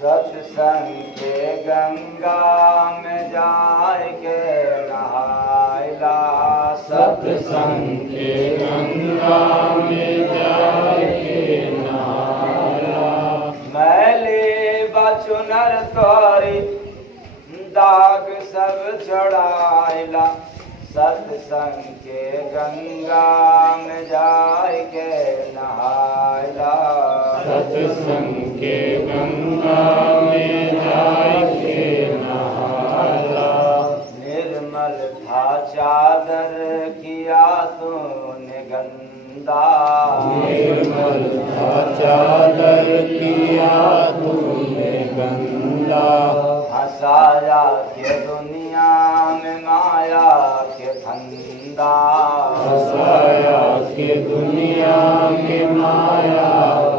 सत्संग के गंगा में जाय के नहायला। सत्संग के गंगा में जाय के नहायला। मैली बचुनर तोरी दाग सब चढ़ायला। सत्संग के गंगा में जाय के नहायला। सत्संग के गंगा में जाय के नहायला। निर्मल था चादर किया तूने गंदा। निर्मल था चादर किया तूने गंदा। हंसाया के दुनिया में माया के फंदा। हंसाया के दुनिया के माया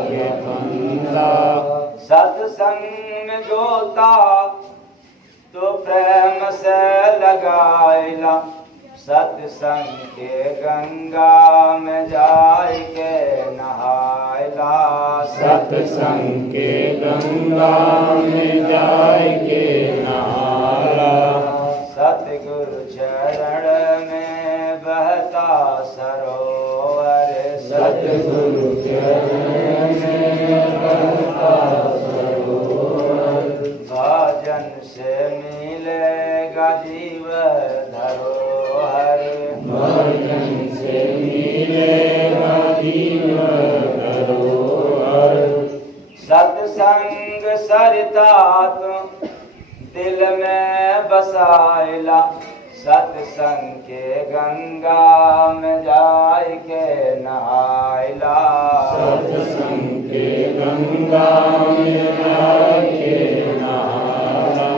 के फंदा। सत्संग में जोता तो प्रेम से लगायला। सत्संग के गंगा में जाय के नहायला। सत्संग के गंगा में जाय के नहायला। सतगुरु चरण में बहता सरोवर। सतगुरु चरण में बहता सरोवर। भजन से मिलेगा जीव धरोहर। भजन से मिलेगा जीव धरोहर। सत्संग सरिता तू दिल में बसायला। सत्संग के गंगा में जाय के नहायला। सत्संग के गंगा में जाय के नहायला।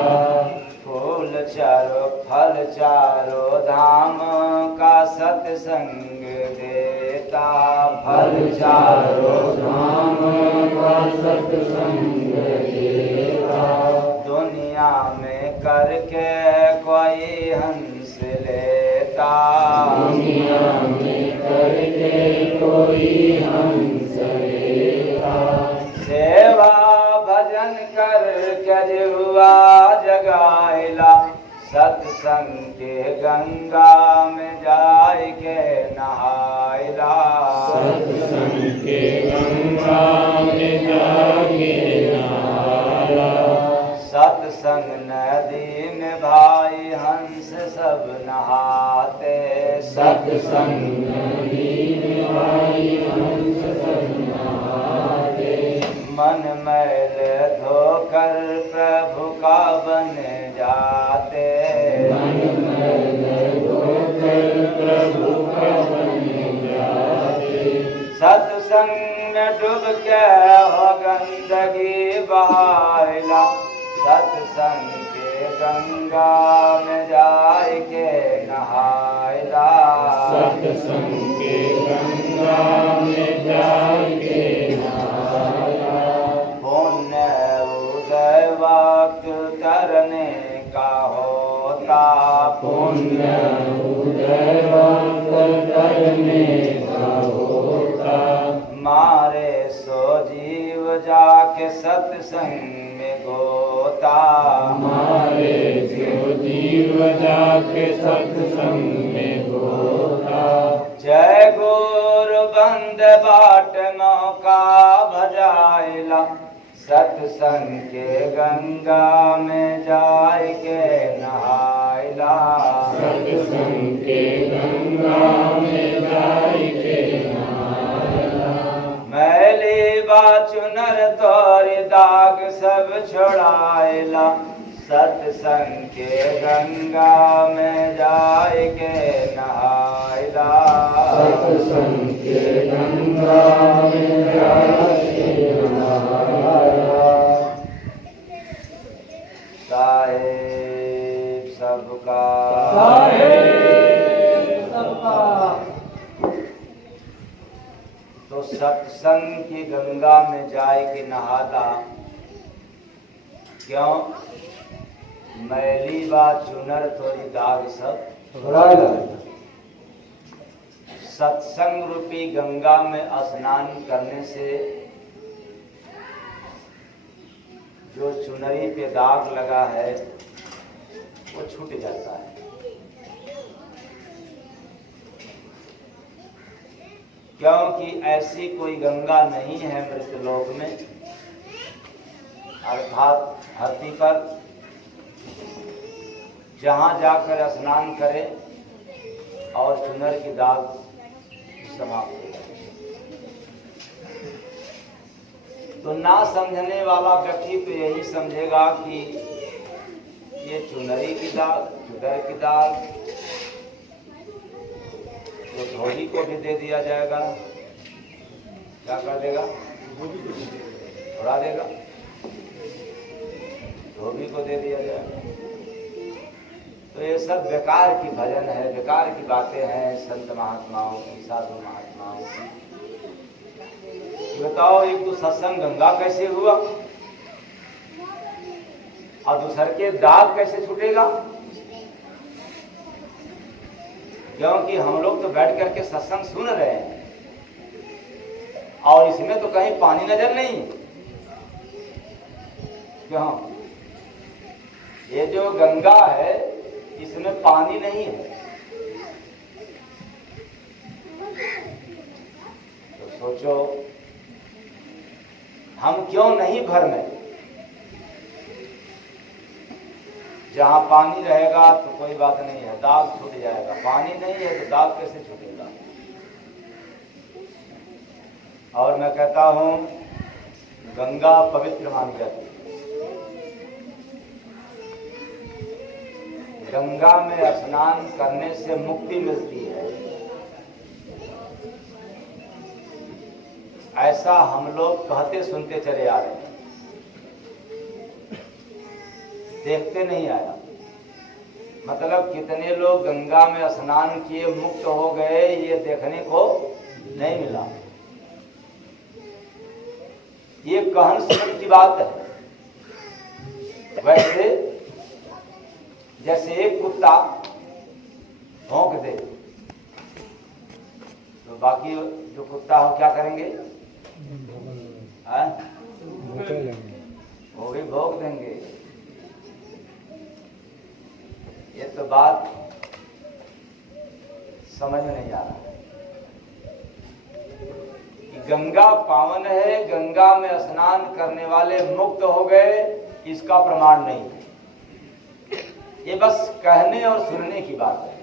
फूल चारो फल चारो धाम का सत्संग देता। फल चारो धाम का सत्संग देता। दुनिया में करके कोई हंस लेता। दुनिया में करके कोई हंस लेता। सेवा भजन करके जिह्वा जगायला। सत्संग के गंगा में जाय के नहायला। सत्संग के गंगा में जाय के नहायला। सत्संग नदी में भाई हंस सब नहाते। सत्संग नदी में भाई हंस सब नहाते। मन मैल धोकर प्रभु का बन जाते। मन मैल धोकर प्रभु का बन जाते। सत्संग में डूब के हो गंदगी बहायला। सत्संग के गंगा में जाय के नहायला। सत्संग के गंगा में जाय के नहायला। पुण्य उदय वक्त तरने का होता। पुण्य उदय वक्त करने का होता। मारे सो जीव जाके सत्संग में गोता। हमारे जो जीव जाके सत्संग में गोता। जय गुरु बंद बाट मौका भजायला। सत्संग के गंगा में जाय के नहायला। सत्संग के गंगा में जाय के नहायला। मैली बाचुनर तोरी दाग सब छोड़ायला। सत्संग के गंगा में जाय के नहायला। सत्संग के गंगा में जाय के नहायला। साहेब सबका तो सत्संग की गंगा में जाए के नहाता। क्यों? मैली बा चुनर तोरी दाग सब छुड़ाएला। सत्संग रूपी गंगा में स्नान करने से जो चुनरी पे दाग लगा है वो छूट जाता है। क्योंकि ऐसी कोई गंगा नहीं है मृतलोक में, अर्थात धरती पर, जहां जाकर स्नान करे और चुनर की दाग समाप्त हो जाए। तो ना समझने वाला व्यक्ति तो यही समझेगा कि ये चुनरी की दाग, चुनर की दाग तो धोबी को भी दे दिया जाएगा। क्या कर देगा? उड़ा देगा, धोबी को दे दिया जाएगा। तो ये सब बेकार की भजन है, बेकार की बातें हैं संत महात्माओं की, साधु महात्माओं की। बताओ, एक तो सत्संग गंगा कैसे हुआ और दूसर के दाग कैसे छूटेगा? क्योंकि हम लोग तो बैठ करके सत्संग सुन रहे हैं और इसमें तो कहीं पानी नजर नहीं। क्यों? ये जो गंगा है इसमें पानी नहीं है। तो सोचो, हम क्यों नहीं भर में? जहां पानी रहेगा तो कोई बात नहीं है, दाग छूट जाएगा। पानी नहीं है तो दाग कैसे छूटेगा? और मैं कहता हूं गंगा पवित्र मानी जाती है। गंगा में स्नान करने से मुक्ति मिलती है, ऐसा हम लोग कहते सुनते चले आ रहे हैं, देखते नहीं आया। मतलब कितने लोग गंगा में स्नान किए मुक्त हो गए ये देखने को नहीं मिला। ये कहन सुनन की बात है। वैसे जैसे एक कुत्ता भौंक दे तो बाकी जो कुत्ता हो क्या करेंगे? वो भी भौंक देंगे। ये तो बात समझ में नहीं आ रहा है कि गंगा पावन है, गंगा में स्नान करने वाले मुक्त हो गए, इसका प्रमाण नहीं है। ये बस कहने और सुनने की बात है।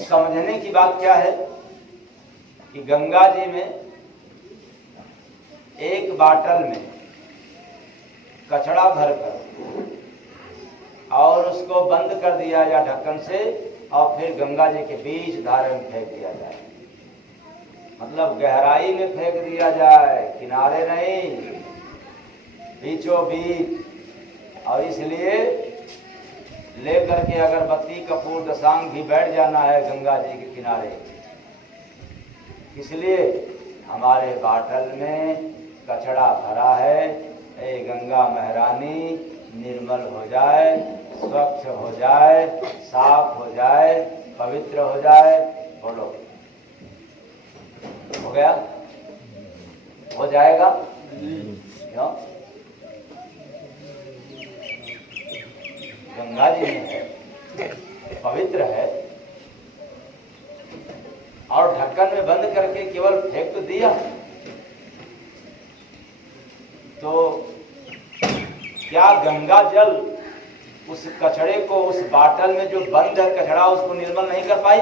समझने की बात क्या है कि गंगा जी में एक बाटल में कचड़ा भरकर और उसको बंद कर दिया जाए ढक्कन से और फिर गंगा जी के बीच धारे में फेंक दिया जाए। मतलब गहराई में फेंक दिया जाए, किनारे नहीं, बीचों बीच। और इसलिए लेकर के अगरबत्ती कपूर दशांग भी बैठ जाना है गंगा जी के किनारे। इसलिए हमारे बाटल में कचड़ा भरा है, ए गंगा महारानी निर्मल हो जाए, स्वच्छ हो जाए, साफ हो जाए, पवित्र हो जाए। बोलो, हो गया? हो जाएगा? क्यों? गंगा जी में है, पवित्र है, और ढक्कन में बंद करके केवल फेंक तो दिया। तो क्या गंगा जल उस कचड़े को, उस बाटल में जो बंद है कचड़ा, उसको निर्मल नहीं कर पाई?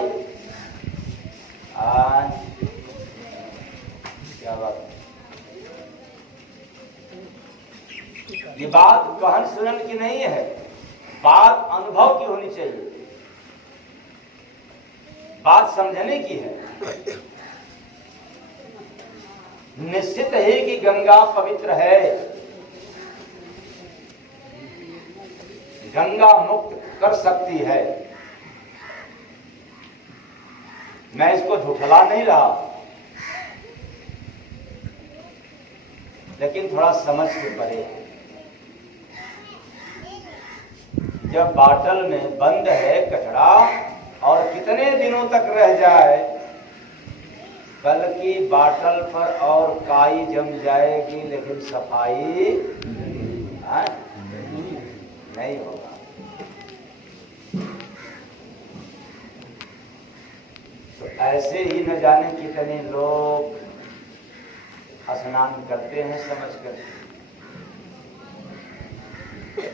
क्या बात? ये बात कहन सुनन की नहीं है, बात अनुभव की होनी चाहिए, बात समझने की है। निश्चित है कि गंगा पवित्र है, गंगा मुक्त कर सकती है। मैं इसको झुठला नहीं रहा, लेकिन थोड़ा समझ के परे। जब बाटल में बंद है कचड़ा और कितने दिनों तक रह जाए, बल्कि बाटल पर और काई जम जाएगी लेकिन सफाई नहीं होगा। तो ऐसे ही न जाने कितने लोग स्नान करते हैं समझ कर।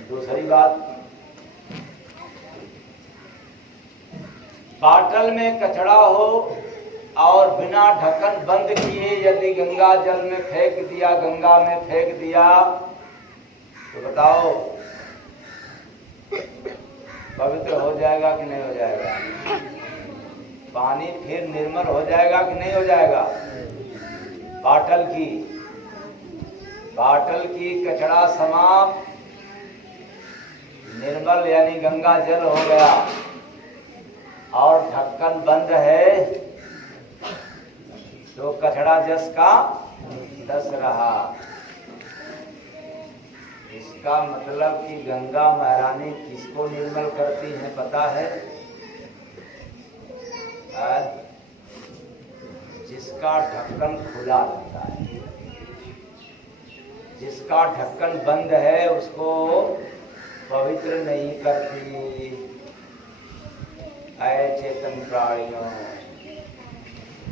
दूसरी बात, बाटल में कचड़ा हो और बिना ढक्कन बंद किए यदि गंगा जल में फेंक दिया, गंगा में फेंक दिया, तो बताओ पवित्र हो जाएगा कि नहीं हो जाएगा? पानी फिर निर्मल हो जाएगा कि नहीं हो जाएगा? बाटल की कचड़ा समाप्त, निर्मल यानी गंगा जल हो गया और ढक्कन बंद है तो कचड़ा जस का तस रहा। इसका मतलब कि गंगा महारानी किसको निर्मल करती है पता है? जिसका ढक्कन खुला रहता है, जिसका ढक्कन बंद है उसको पवित्र नहीं करती। ऐ चेतन प्राणियों,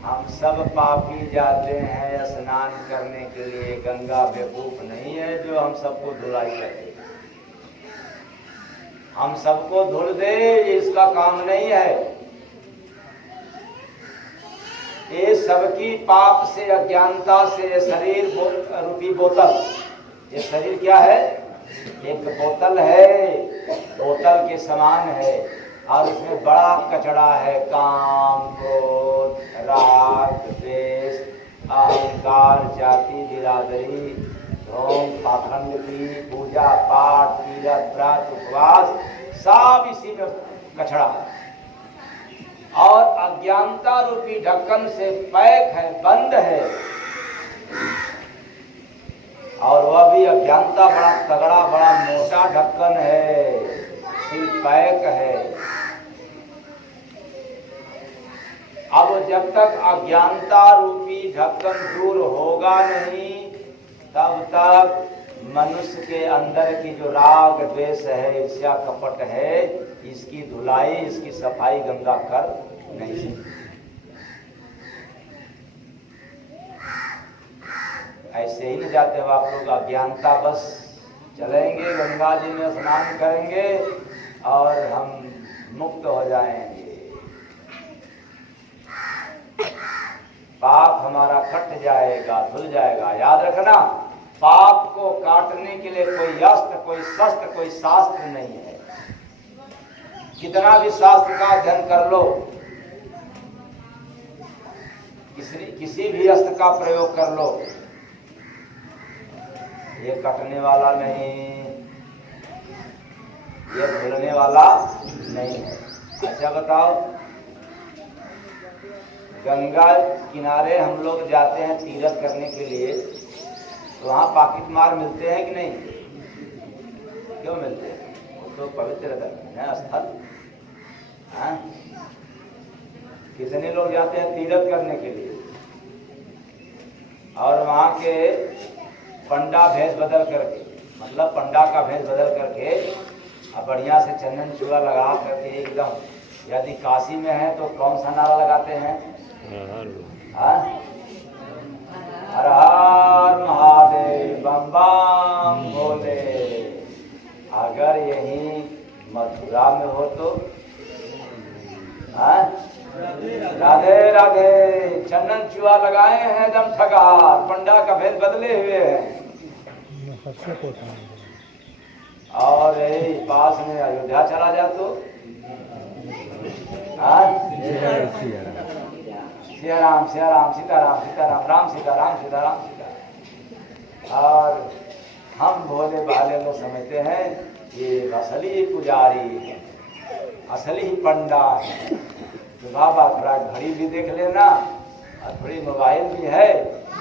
हम सब पापी जाते हैं स्नान करने के लिए, गंगा बेवकूफ नहीं है जो हम सबको धुलाई करे, हम सबको धुल दे, इसका काम नहीं है। ये सबकी पाप से, अज्ञानता से शरीर रूपी बोतल, ये शरीर क्या है? एक बोतल है, बोतल के समान है और उसमें बड़ा कचड़ा है, काम, क्रोध, राग, द्वेष, अहंकार, जाति, बिरादरी, ढोंग, पाखंड की पूजा पाठ, तीरथ, व्रत, उपवास, सब इसी में कचड़ा है। और अज्ञानता रूपी ढक्कन से पैक है, बंद है, और वह भी अज्ञानता बड़ा तगड़ा, बड़ा मोटा ढक्कन है, सिर्फ पैक है। अब जब तक अज्ञानता रूपी ढक्कन दूर होगा नहीं, तब तक मनुष्य के अंदर की जो राग द्वेष है, ईर्ष्या कपट है, इसकी धुलाई, इसकी सफाई गंगा कर नहीं सकती। ऐसे ही न जाते हो आप लोग, अज्ञानता बस चलेंगे, गंगा जी में स्नान करेंगे और हम मुक्त हो जाएंगे, पाप हमारा कट जाएगा, धुल जाएगा। याद रखना, पाप को काटने के लिए कोई अस्त्र, कोई शस्त्र, कोई शास्त्र नहीं है। कितना भी शास्त्र का अध्ययन कर लो, किसी भी अस्त्र का प्रयोग कर लो, ये कटने वाला नहीं, ये धुलने वाला नहीं है। अच्छा बताओ, गंगा किनारे हम लोग जाते हैं तीर्थ करने के लिए, तो वहाँ पाकिट मार मिलते हैं कि नहीं? क्यों मिलते हैं? तो पवित्र है स्थल। कितने लोग जाते हैं तीर्थ करने के लिए और वहाँ के पंडा भेष बदल करके, मतलब पंडा का भेष बदल करके अब बढ़िया से चंदन चूड़ा लगा करके एकदम, यदि काशी में है तो कौन सा नारा लगाते हैं? हर हर महादेव, बम बम भोले। अगर यही मथुरा में हो तो राधे राधे, चंदन चूड़ा लगाए हैं एकदम ठगार, पंडा का भेष बदले हुए हैं। और यही पास में अयोध्या चला जा तो सिया राम सीताराम सीताराम राम सीताराम सीताराम सीताराम। और हम भोले भाले लोग समझते हैं ये असली पुजारी, असली पंडा है। तो बाबा थोड़ा घड़ी भी देख लेना और थोड़ी मोबाइल भी है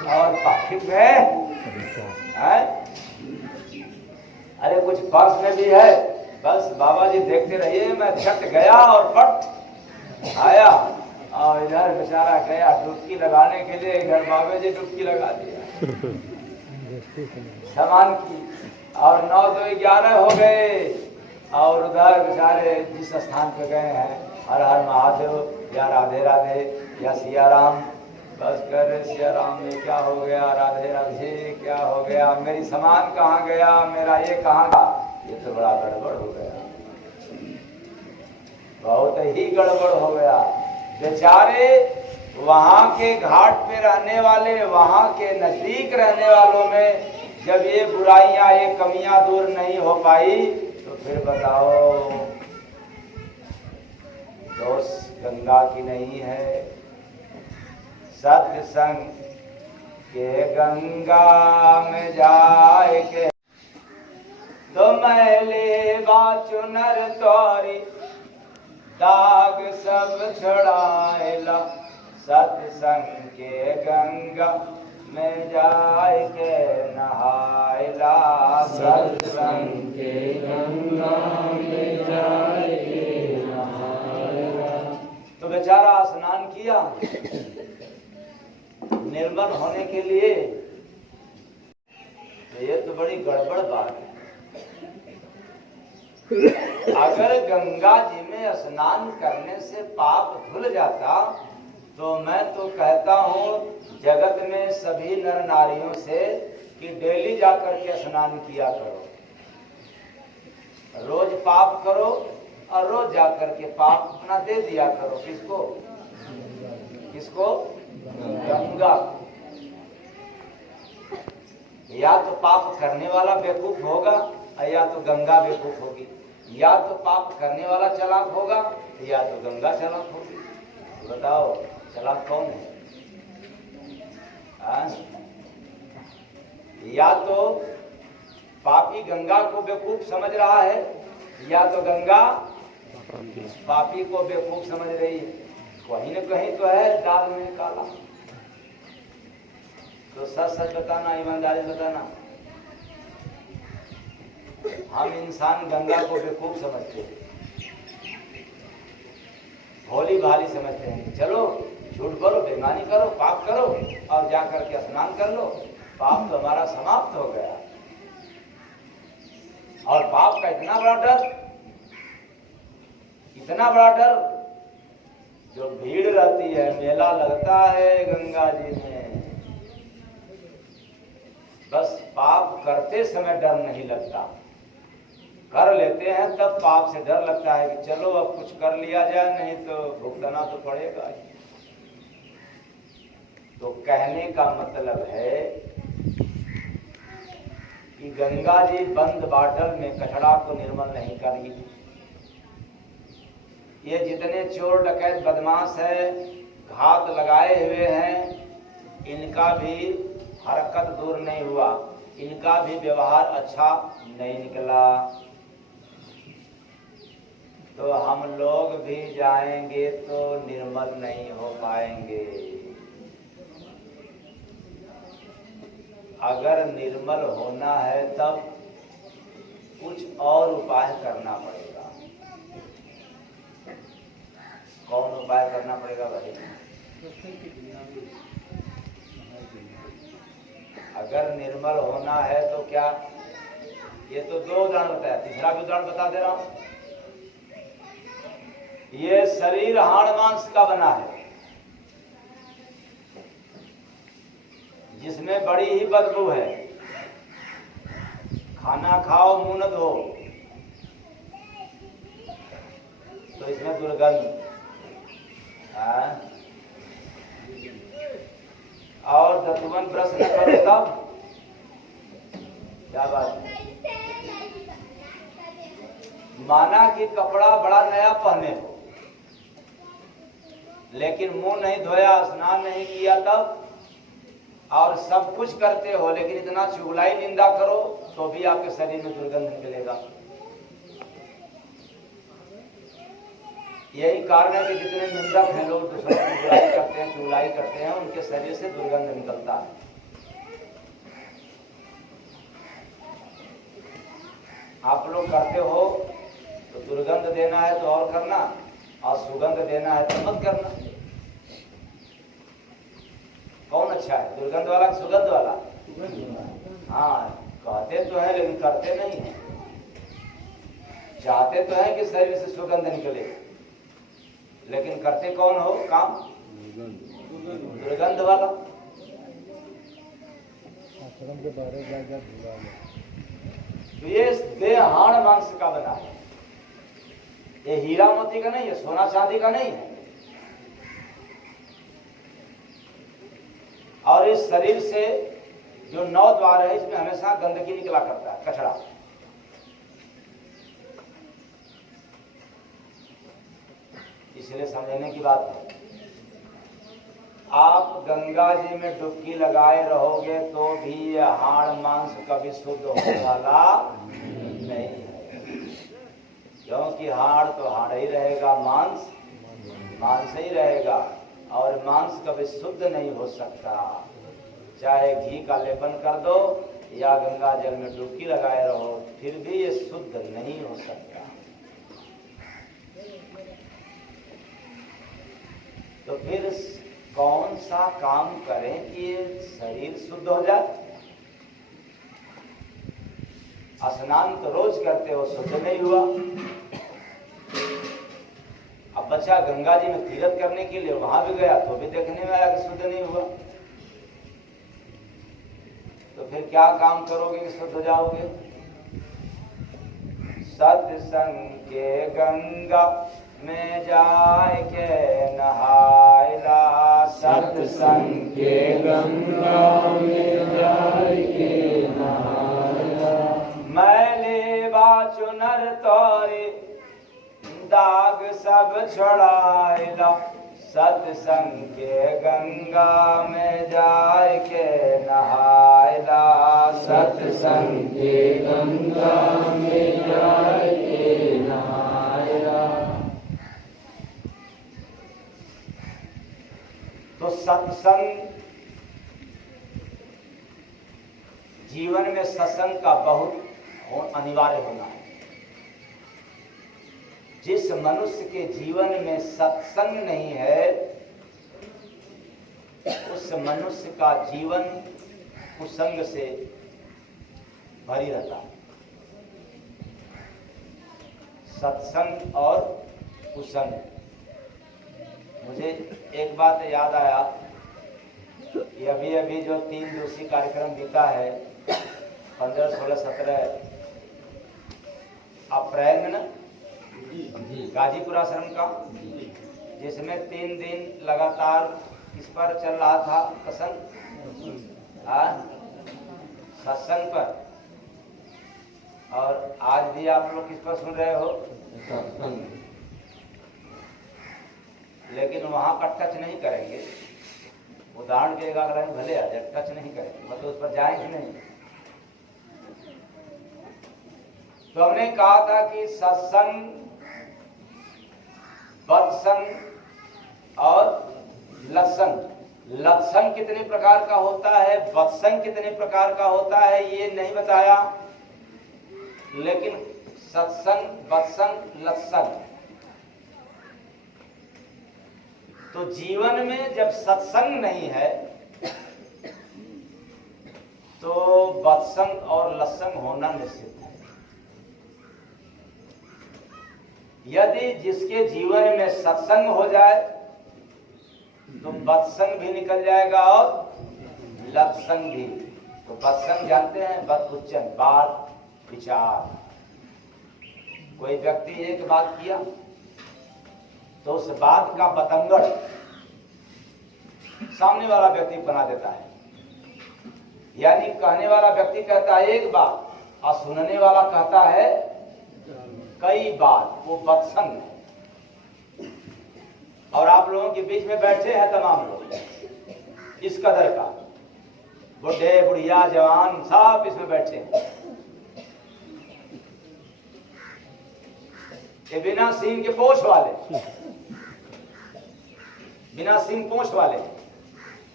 और पाकिट में है, अरे कुछ पर्स में भी है, बस बाबा जी देखते रहिए, मैं झट गया और पट आया, और इधर बेचारा गया डुबकी लगाने के लिए, इधर बाबा जी डुबकी लगा दिया सामान की, और 9 तो 11 हो गए, और उधर बेचारे जिस स्थान पे गए हैं, हर हर महादेव या राधे राधे या सिया राम, बस कर रहे सिया राम ये क्या हो गया, राधे राधे क्या हो गया, मेरी सामान कहाँ गया, मेरा ये कहाँ गया, ये तो बड़ा गड़बड़ हो गया, बहुत ही गड़बड़ हो गया। बेचारे वहां के घाट पे रहने वाले, वहां के नजदीक रहने वालों में जब ये बुराइयां, ये कमियां दूर नहीं हो पाई, तो फिर बताओ दोष गंगा की नहीं है। सत्संग के गंगा में जाए के तो मैले बाचुनर तोरी दाग सब छड़ाएला, सत्संग के गंगा में जाए के नहाएला, सत्संग के गंगा में जाए के नहाएला। तो बेचारा स्नान किया निर्मल होने के लिए, तो ये तो बड़ी गड़बड़ बात है। अगर गंगा जी में स्नान करने से पाप धुल जाता, तो मैं तो कहता हूँ जगत में सभी नर नारियों से कि डेली जाकर के स्नान किया करो, रोज पाप करो और रोज जाकर के पाप अपना दे दिया करो। किसको? किसको? गंगा। या तो पाप करने वाला बेवकूफ होगा, या तो गंगा बेवकूफ होगी। या तो पाप करने वाला चालाक होगा, या तो गंगा चालाक होगी। बताओ चालाक कौन है? या तो पापी गंगा को बेवकूफ समझ रहा है, या तो गंगा पापी को बेवकूफ समझ रही है। कहीं न कहीं तो है दाल में काला। तो सच सच बताना, ईमानदारी बताना। हम इंसान गंगा को बेवकूफ समझते हैं, भोली भाली समझते हैं। चलो झूठ बोलो, बेईमानी करो, पाप करो और जाकर के स्नान कर लो, पाप तो हमारा समाप्त हो गया। और पाप का इतना बड़ा डर, इतना बड़ा डर, जो भीड़ रहती है, मेला लगता है गंगा जी में, बस पाप करते समय डर नहीं लगता, कर लेते हैं तब पाप से डर लगता है कि चलो अब कुछ कर लिया जाए, नहीं तो भुगतना तो पड़ेगा। तो कहने का मतलब है कि गंगा जी बंद बाटल में कचड़ा को निर्मल नहीं करेगी। ये जितने चोर डकैत बदमाश है, घात लगाए हुए हैं, इनका भी हरकत दूर नहीं हुआ, इनका भी व्यवहार अच्छा नहीं निकला। तो हम लोग भी जाएंगे तो निर्मल नहीं हो पाएंगे। अगर निर्मल होना है तब कुछ और उपाय करना पड़ेगा। कौन उपाय करना पड़ेगा भाई? अगर निर्मल होना है तो क्या? ये तो 2 उदाहरण बताया, तीसरा भी उदाहरण बता दे रहा हूं। ये शरीर हाड़ मांस का बना है, जिसमें बड़ी ही बदबू है। खाना खाओ मुंह न धो, तो इसमें दुर्गंध। और दतुवन ब्रश न करो तब क्या बात है? माना कि कपड़ा बड़ा नया पहने हो, लेकिन मुंह नहीं धोया, स्नान नहीं किया तब, और सब कुछ करते हो लेकिन इतना चुगलाई निंदा करो तो भी आपके शरीर में दुर्गंध मिलेगा। यही कारण है कि जितने निंदक हैं लोग, दूसरों की बुराई करते हैं, चुगलाई करते हैं, उनके शरीर से दुर्गंध निकलता है। आप लोग करते हो देना है तो और करना, और सुगंध देना है तो मत करना। कौन अच्छा है, दुर्गंध वाला कि सुगंध वाला? हाँ, कहते तो है लेकिन करते नहीं है। चाहते तो है कि शरीर से सुगंध निकले, लेकिन करते कौन हो काम? दुर्गंध वाला। तो ये देह हाड़ मांस का बना है, ये हीरा मोती का नहीं है, सोना चांदी का नहीं है। और इस शरीर से जो 9 द्वार है, इसमें हमेशा गंदगी निकला करता है, कचरा। इसलिए समझने की बात है, आप गंगा जी में डुबकी लगाए रहोगे तो भी यह हाड़ मांस कभी शुद्ध होने वाला नहीं है, क्योंकि हाड़ तो हाड़ ही रहेगा, मांस मांस ही रहेगा, और मांस कभी शुद्ध नहीं हो सकता। चाहे घी का लेपन कर दो या गंगा जल में डुबकी लगाए रहो, फिर भी ये शुद्ध नहीं हो सकता। तो फिर कौन सा काम करें कि ये शरीर शुद्ध हो जाए? स्नान तो रोज करते हो, शुद्ध नहीं हुआ। अब बच्चा गंगा जी में तीर्थ करने के लिए वहां भी गया तो भी देखने में आया कि शुद्ध नहीं हुआ। तो फिर क्या काम करोगे कि शुद्ध हो जाओगे? सत्संग के गंगा में जाए के नहायला, सत्संग के गंगा में जाए के नहायला, मैले बाचु नर तोरे दाग सब छुड़ायला। सत्संग के गंगा में जाए के नहायला, सत्संग के गंगा में जाए के नहायला। तो सत्संग, जीवन में सत्संग का बहुत अनिवार्य होना है। जिस मनुष्य के जीवन में सत्संग नहीं है, उस मनुष्य का जीवन कुसंग से भरी रहता है। सत्संग और कुसंग। मुझे एक बात याद आया कि अभी अभी जो 3 दिवसीय कार्यक्रम बीता है, 15, 16, 17 अप्रैल में ना, गाजीपुर आश्रम का, जिसमें 3 दिन लगातार इस पर चल रहा था प्रसंग, सत्संग पर। और आज भी आप लोग किस पर सुन रहे हो? लेकिन वहां पर टच नहीं करेंगे। उदाहरण के अगर भले आ जाए, टच नहीं करेंगे, मतलब उस पर जाएंगे नहीं। तो हमने कहा था कि सत्संग, बत्संग और लत्संग। लत्संग कितने प्रकार का होता है, बत्संग कितने प्रकार का होता है, ये नहीं बताया। लेकिन सत्संग, बत्संग, लत्संग, तो जीवन में जब सत्संग नहीं है तो बत्संग और लत्संग होना निश्चित है। यदि जिसके जीवन में सत्संग हो जाए तो बत्संग भी निकल जाएगा और लत्संग भी। तो बत्संग जानते हैं, बतउच्चन, बात विचार। कोई व्यक्ति एक बात किया तो उस बात का बतंगड़ सामने वाला व्यक्ति बना देता है। यानी कहने वाला व्यक्ति कहता है एक बात और सुनने वाला कहता है कई बात। वो बत्संग है। और आप लोगों के बीच में बैठे हैं तमाम लोग, इस कदर का, बुढ़े बुढ़िया जवान सब इसमें बैठे हैं। ये बिना सींग के पोंछ वाले, बिना सींग पोंछ वाले,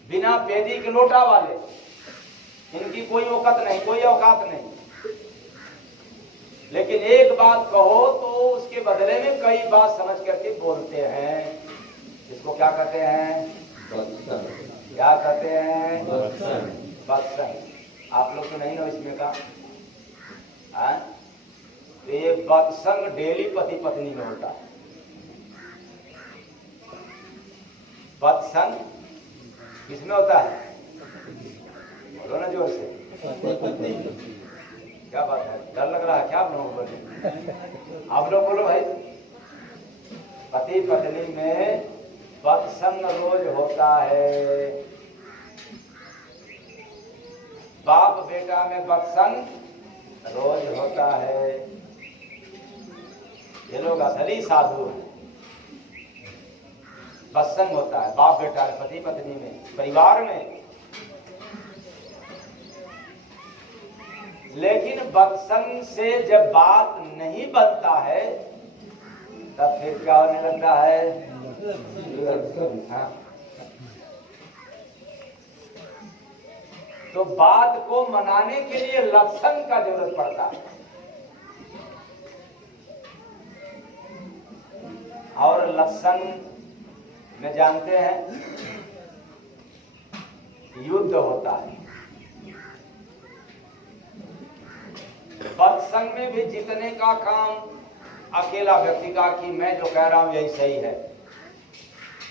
बिना पेदी के लोटा वाले, इनकी कोई औकात नहीं, कोई औकात नहीं। लेकिन एक बात कहो तो उसके उसके बदले में कई बात समझ करके बोलते हैं। इसको क्या कहते हैं? क्या कहते हैं? बत्संग। आप लोग तो नहीं हो इसमें का? तो ये बत्संग डेली पति पत्नी में होता है। बत्संग किसमें होता है? बोलो ना जोर से। क्या बात है, डर लग रहा है क्या आप लोगों को बोले? आप लोग बोलो भाई। पति पत्नी में बत्संग रोज होता है। बाप बेटा में बत्संग रोज होता है। ये लोग असली साधु हैं। बत्संग होता है बाप बेटा में, पति पत्नी में, परिवार में। लेकिन बत्संग से जब बात नहीं बनता है तब फिर क्या होने लगता है? हाँ। तो बात को मनाने के लिए लत्संग का जरूरत पड़ता है। और लत्संग में जानते हैं युद्ध होता है। बत्संग में भी जीतने का काम अकेला व्यक्ति का कि मैं जो कह रहा हूं यही सही है,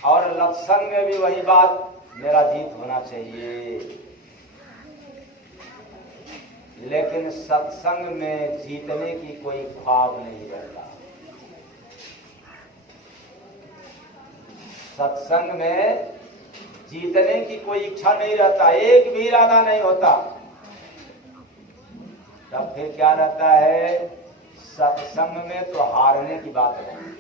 और लत्संग में भी वही बात, मेरा जीत होना चाहिए। लेकिन सत्संग में जीतने की कोई ख्वाब नहीं रहता। सत्संग में जीतने की कोई इच्छा नहीं रहता, एक भी इरादा नहीं होता। तब फिर क्या रहता है? सत्संग में तो हारने की बात रहती है।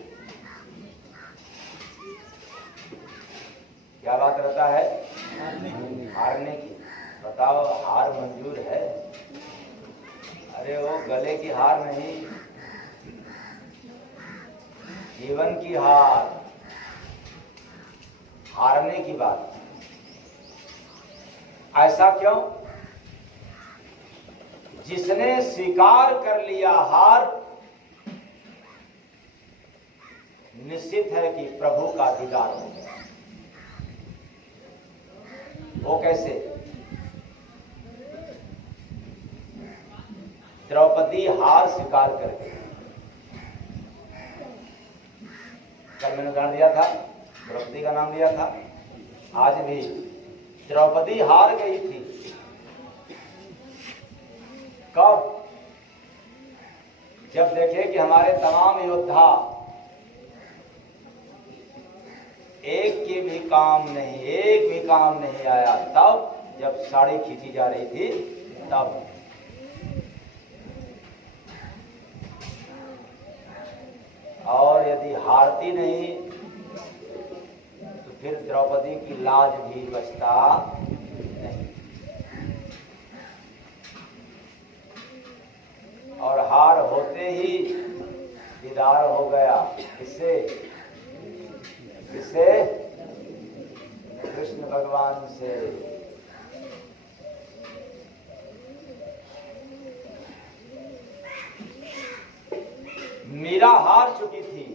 क्या बात रहता है? हारने की। बताओ, हार मंजूर है? अरे वो गले की हार नहीं, जीवन की हार, हारने की बात। ऐसा क्यों? जिसने स्वीकार कर लिया हार, निश्चित है कि प्रभु का दीदार हो गया। वो कैसे? द्रौपदी हार स्वीकार कर गई। कल मैंने उदाहरण दिया था, द्रौपदी का नाम लिया था। आज भी द्रौपदी हार गई थी। कब? जब देखे कि हमारे तमाम योद्धा एक की भी काम नहीं, एक भी काम नहीं आया, तब जब साड़ी खींची जा रही थी तब। और यदि हारती नहीं तो फिर द्रौपदी की लाज भी बचता नहीं। और हार होते ही दीदार हो गया। किससे? किससे? कृष्ण भगवान से। मीरा हार चुकी थी।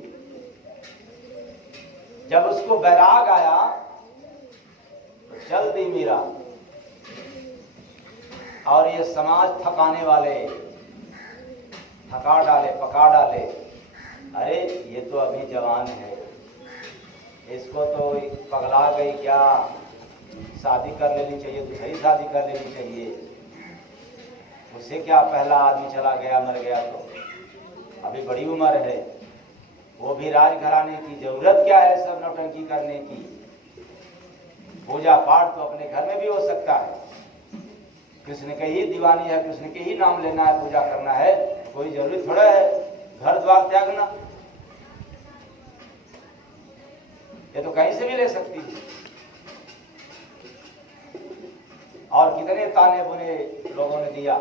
जब उसको बैराग आया तो चल दी मीरा। और ये समाज थकाने वाले थका डाले, पका डाले। अरे ये तो अभी जवान है, इसको तो पगला गई क्या, शादी कर लेनी चाहिए, दूसरी शादी कर लेनी चाहिए। उससे क्या, पहला आदमी चला गया, मर गया, तो अभी बड़ी उम्र है, वो भी राजघराने की, जरूरत क्या है सब नौटंकी करने की। पूजा पाठ तो अपने घर में भी हो सकता है। कृष्ण के ही दीवानी है, कृष्ण के ही नाम लेना है, पूजा करना है, कोई जरूरी थोड़ा है घर द्वार त्यागना। ये तो कहीं से भी ले सकती है। और कितने ताने बुने लोगों ने दिया,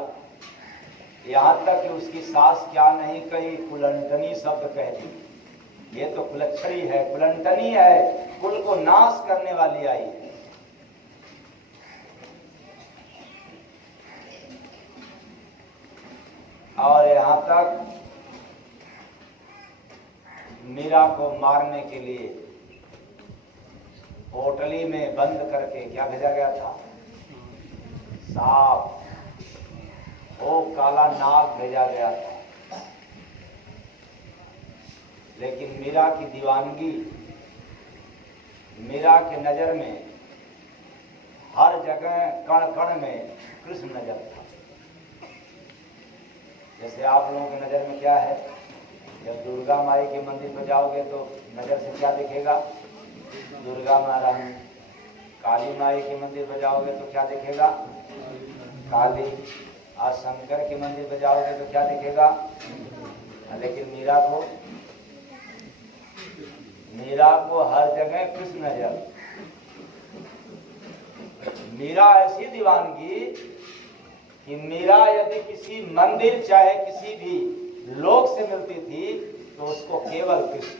यहां तक कि उसकी सास क्या नहीं कही, कुलंटनी शब्द कह दी। ये तो कुलच्छड़ी है, कुलंटनी है, कुल को नाश करने वाली आई है। और यहां तक मीरा को मारने के लिए पोटली में बंद करके क्या भेजा गया था? सांप, वो काला नाग भेजा गया था। लेकिन मीरा की दीवानगी, मीरा के नजर में हर जगह कण कण में कृष्ण नजर था। जैसे आप लोगों की नजर में क्या है? जब दुर्गा माई के मंदिर पर जाओगे तो नजर से क्या दिखेगा? दुर्गा महारानी। काली माई के मंदिर पर जाओगे तो क्या दिखेगा? काली। आज शंकर के मंदिर पर जाओगे तो क्या दिखेगा? लेकिन मीरा को हर जगह कृष्ण नजर। मीरा ऐसी दीवानगी कि मीरा यदि किसी मंदिर चाहे किसी भी लोक से मिलती थी तो उसको केवल कृष्ण।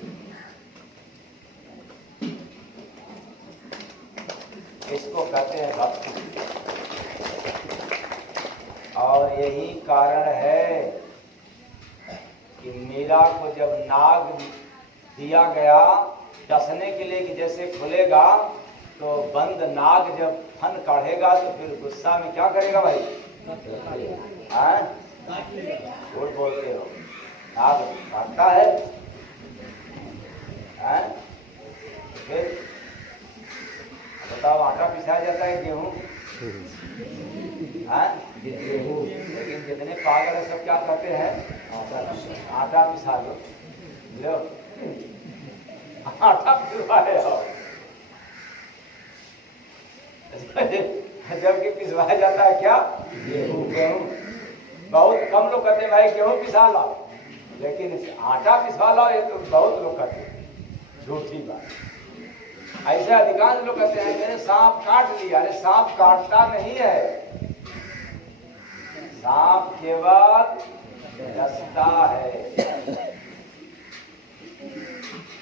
इसको कहते हैं भक्ति। और यही कारण है कि मीरा को जब नाग दिया गया डसने के लिए कि जैसे खुलेगा तो बंद नाग जब फन काढ़ेगा तो फिर गुस्सा में क्या करेगा भाई? झूठ बोलते हो, नाग काटता है। फिर बताओ, आटा पिसाया जाता है गेहूं? लेकिन जितने पागल है सब क्या कहते हैं? आटा पिसा लो, आटा पिसवाए हो। जबकि पिसवाया जाता है क्या? गेहूं। बहुत कम लोग कहते हैं भाई गेहूं पिसा लो, लेकिन आटा पिसवा लो ये तो बहुत लोग कहते हैं। झूठी बात। ऐसे अधिकांश लोग कहते हैं मैंने सांप काट लिया। अरे सांप काटता नहीं है, सांप केवल डसता है।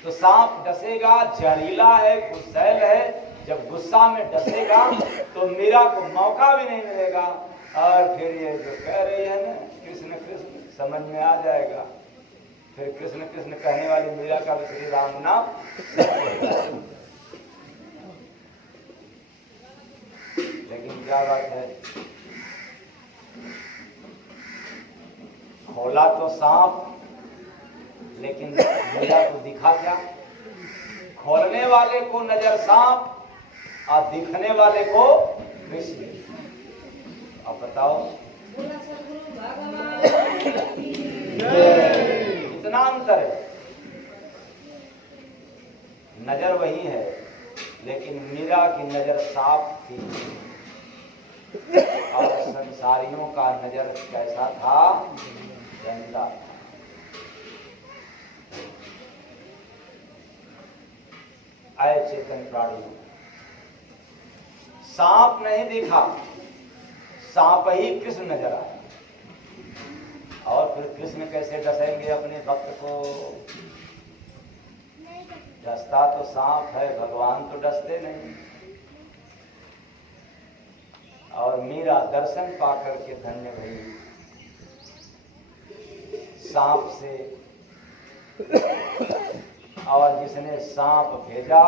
तो सांप डसेगा, जहरीला है, गुस्सैल है। जब गुस्सा में डसेगा तो मीरा को मौका भी नहीं मिलेगा। और फिर ये जो कह रही है ना कृष्ण कृष्ण, समझ में आ जाएगा। फिर कृष्ण कृष्ण कहने वाली मीरा का भी श्री राम नाम। लेकिन क्या बात है, खोला तो सांप, लेकिन मीरा को दिखा क्या? खोलने वाले को नजर सांप और दिखने वाले को कृष्ण। अब बताओ कितना अंतर है। नजर वही है, लेकिन मीरा की नजर साफ थी और संसारियों का नजर कैसा था? गंदा था। आए चेतन प्राणी, सांप नहीं दिखा, सांप ही कृष्ण नजर आया। और फिर कृष्ण कैसे डसेंगे अपने भक्त को? डसता तो सांप है, भगवान तो डसते नहीं। और मीरा दर्शन पाकर के धन्य भई। सांप से, और जिसने सांप भेजा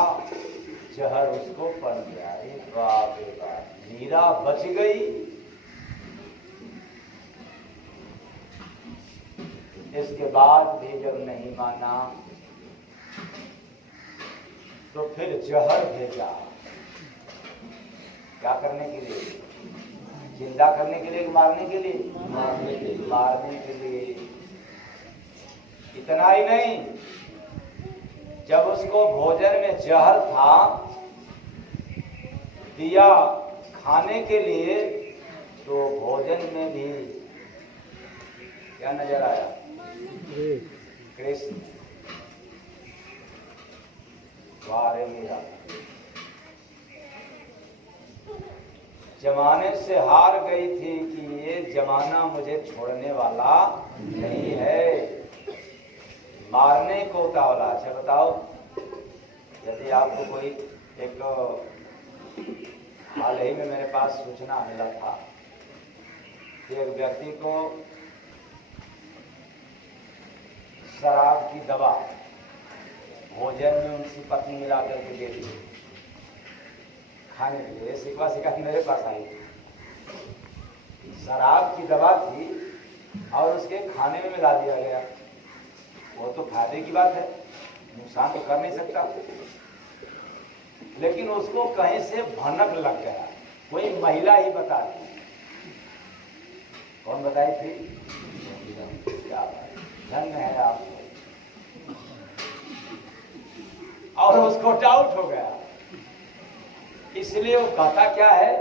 जहर उसको पड़ गया। एक बाप रे बाप, मीरा बच गई। इसके बाद भी जब नहीं माना तो फिर जहर भेजा। क्या करने के लिए? जिंदा करने के लिए कि मारने के लिए? मारने के लिए। इतना ही नहीं, जब उसको भोजन में जहर था दिया खाने के लिए, तो भोजन में भी क्या नजर आया? कृष्ण। वारे मीरा, जमाने से हार गई थी कि ये जमाना मुझे छोड़ने वाला नहीं है। मारने को उतावला। अच्छा बताओ, यदि आपको कोई एक हाल ही में मेरे पास सूचना मिला था कि एक व्यक्ति को शराब की दवा भोजन में उनकी पत्नी मिला करके दे दी खाने के लिए। सिकवा सिका मेरे पास आई थी, शराब की दवा थी और उसके खाने में मिला दिया गया। वो तो फायदे की बात है, नुकसान तो कर नहीं सकता, लेकिन उसको कहीं से भनक लग गया। कोई महिला ही बता दी। कौन बताई थी? क्या धन्य है आप। और उसको डाउट हो गया, इसलिए वो कहता क्या है,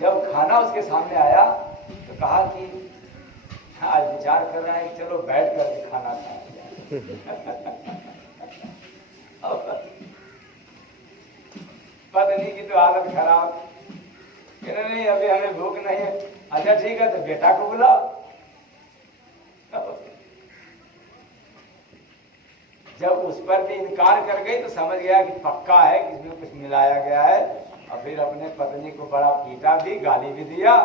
जब खाना उसके सामने आया तो कहा कि आज विचार कर रहा है कि चलो बैठ कर खाना खाया। पत्नी की तो हालत खराब, नहीं अभी हमें भूख नहीं है। अच्छा ठीक है, तो बेटा को बुलाओ। जब उस पर भी इनकार कर गई तो समझ गया कि पक्का है कि इसमें कुछ मिलाया गया है, और फिर अपने पत्नी को बड़ा पीटा भी, गाली भी दिया।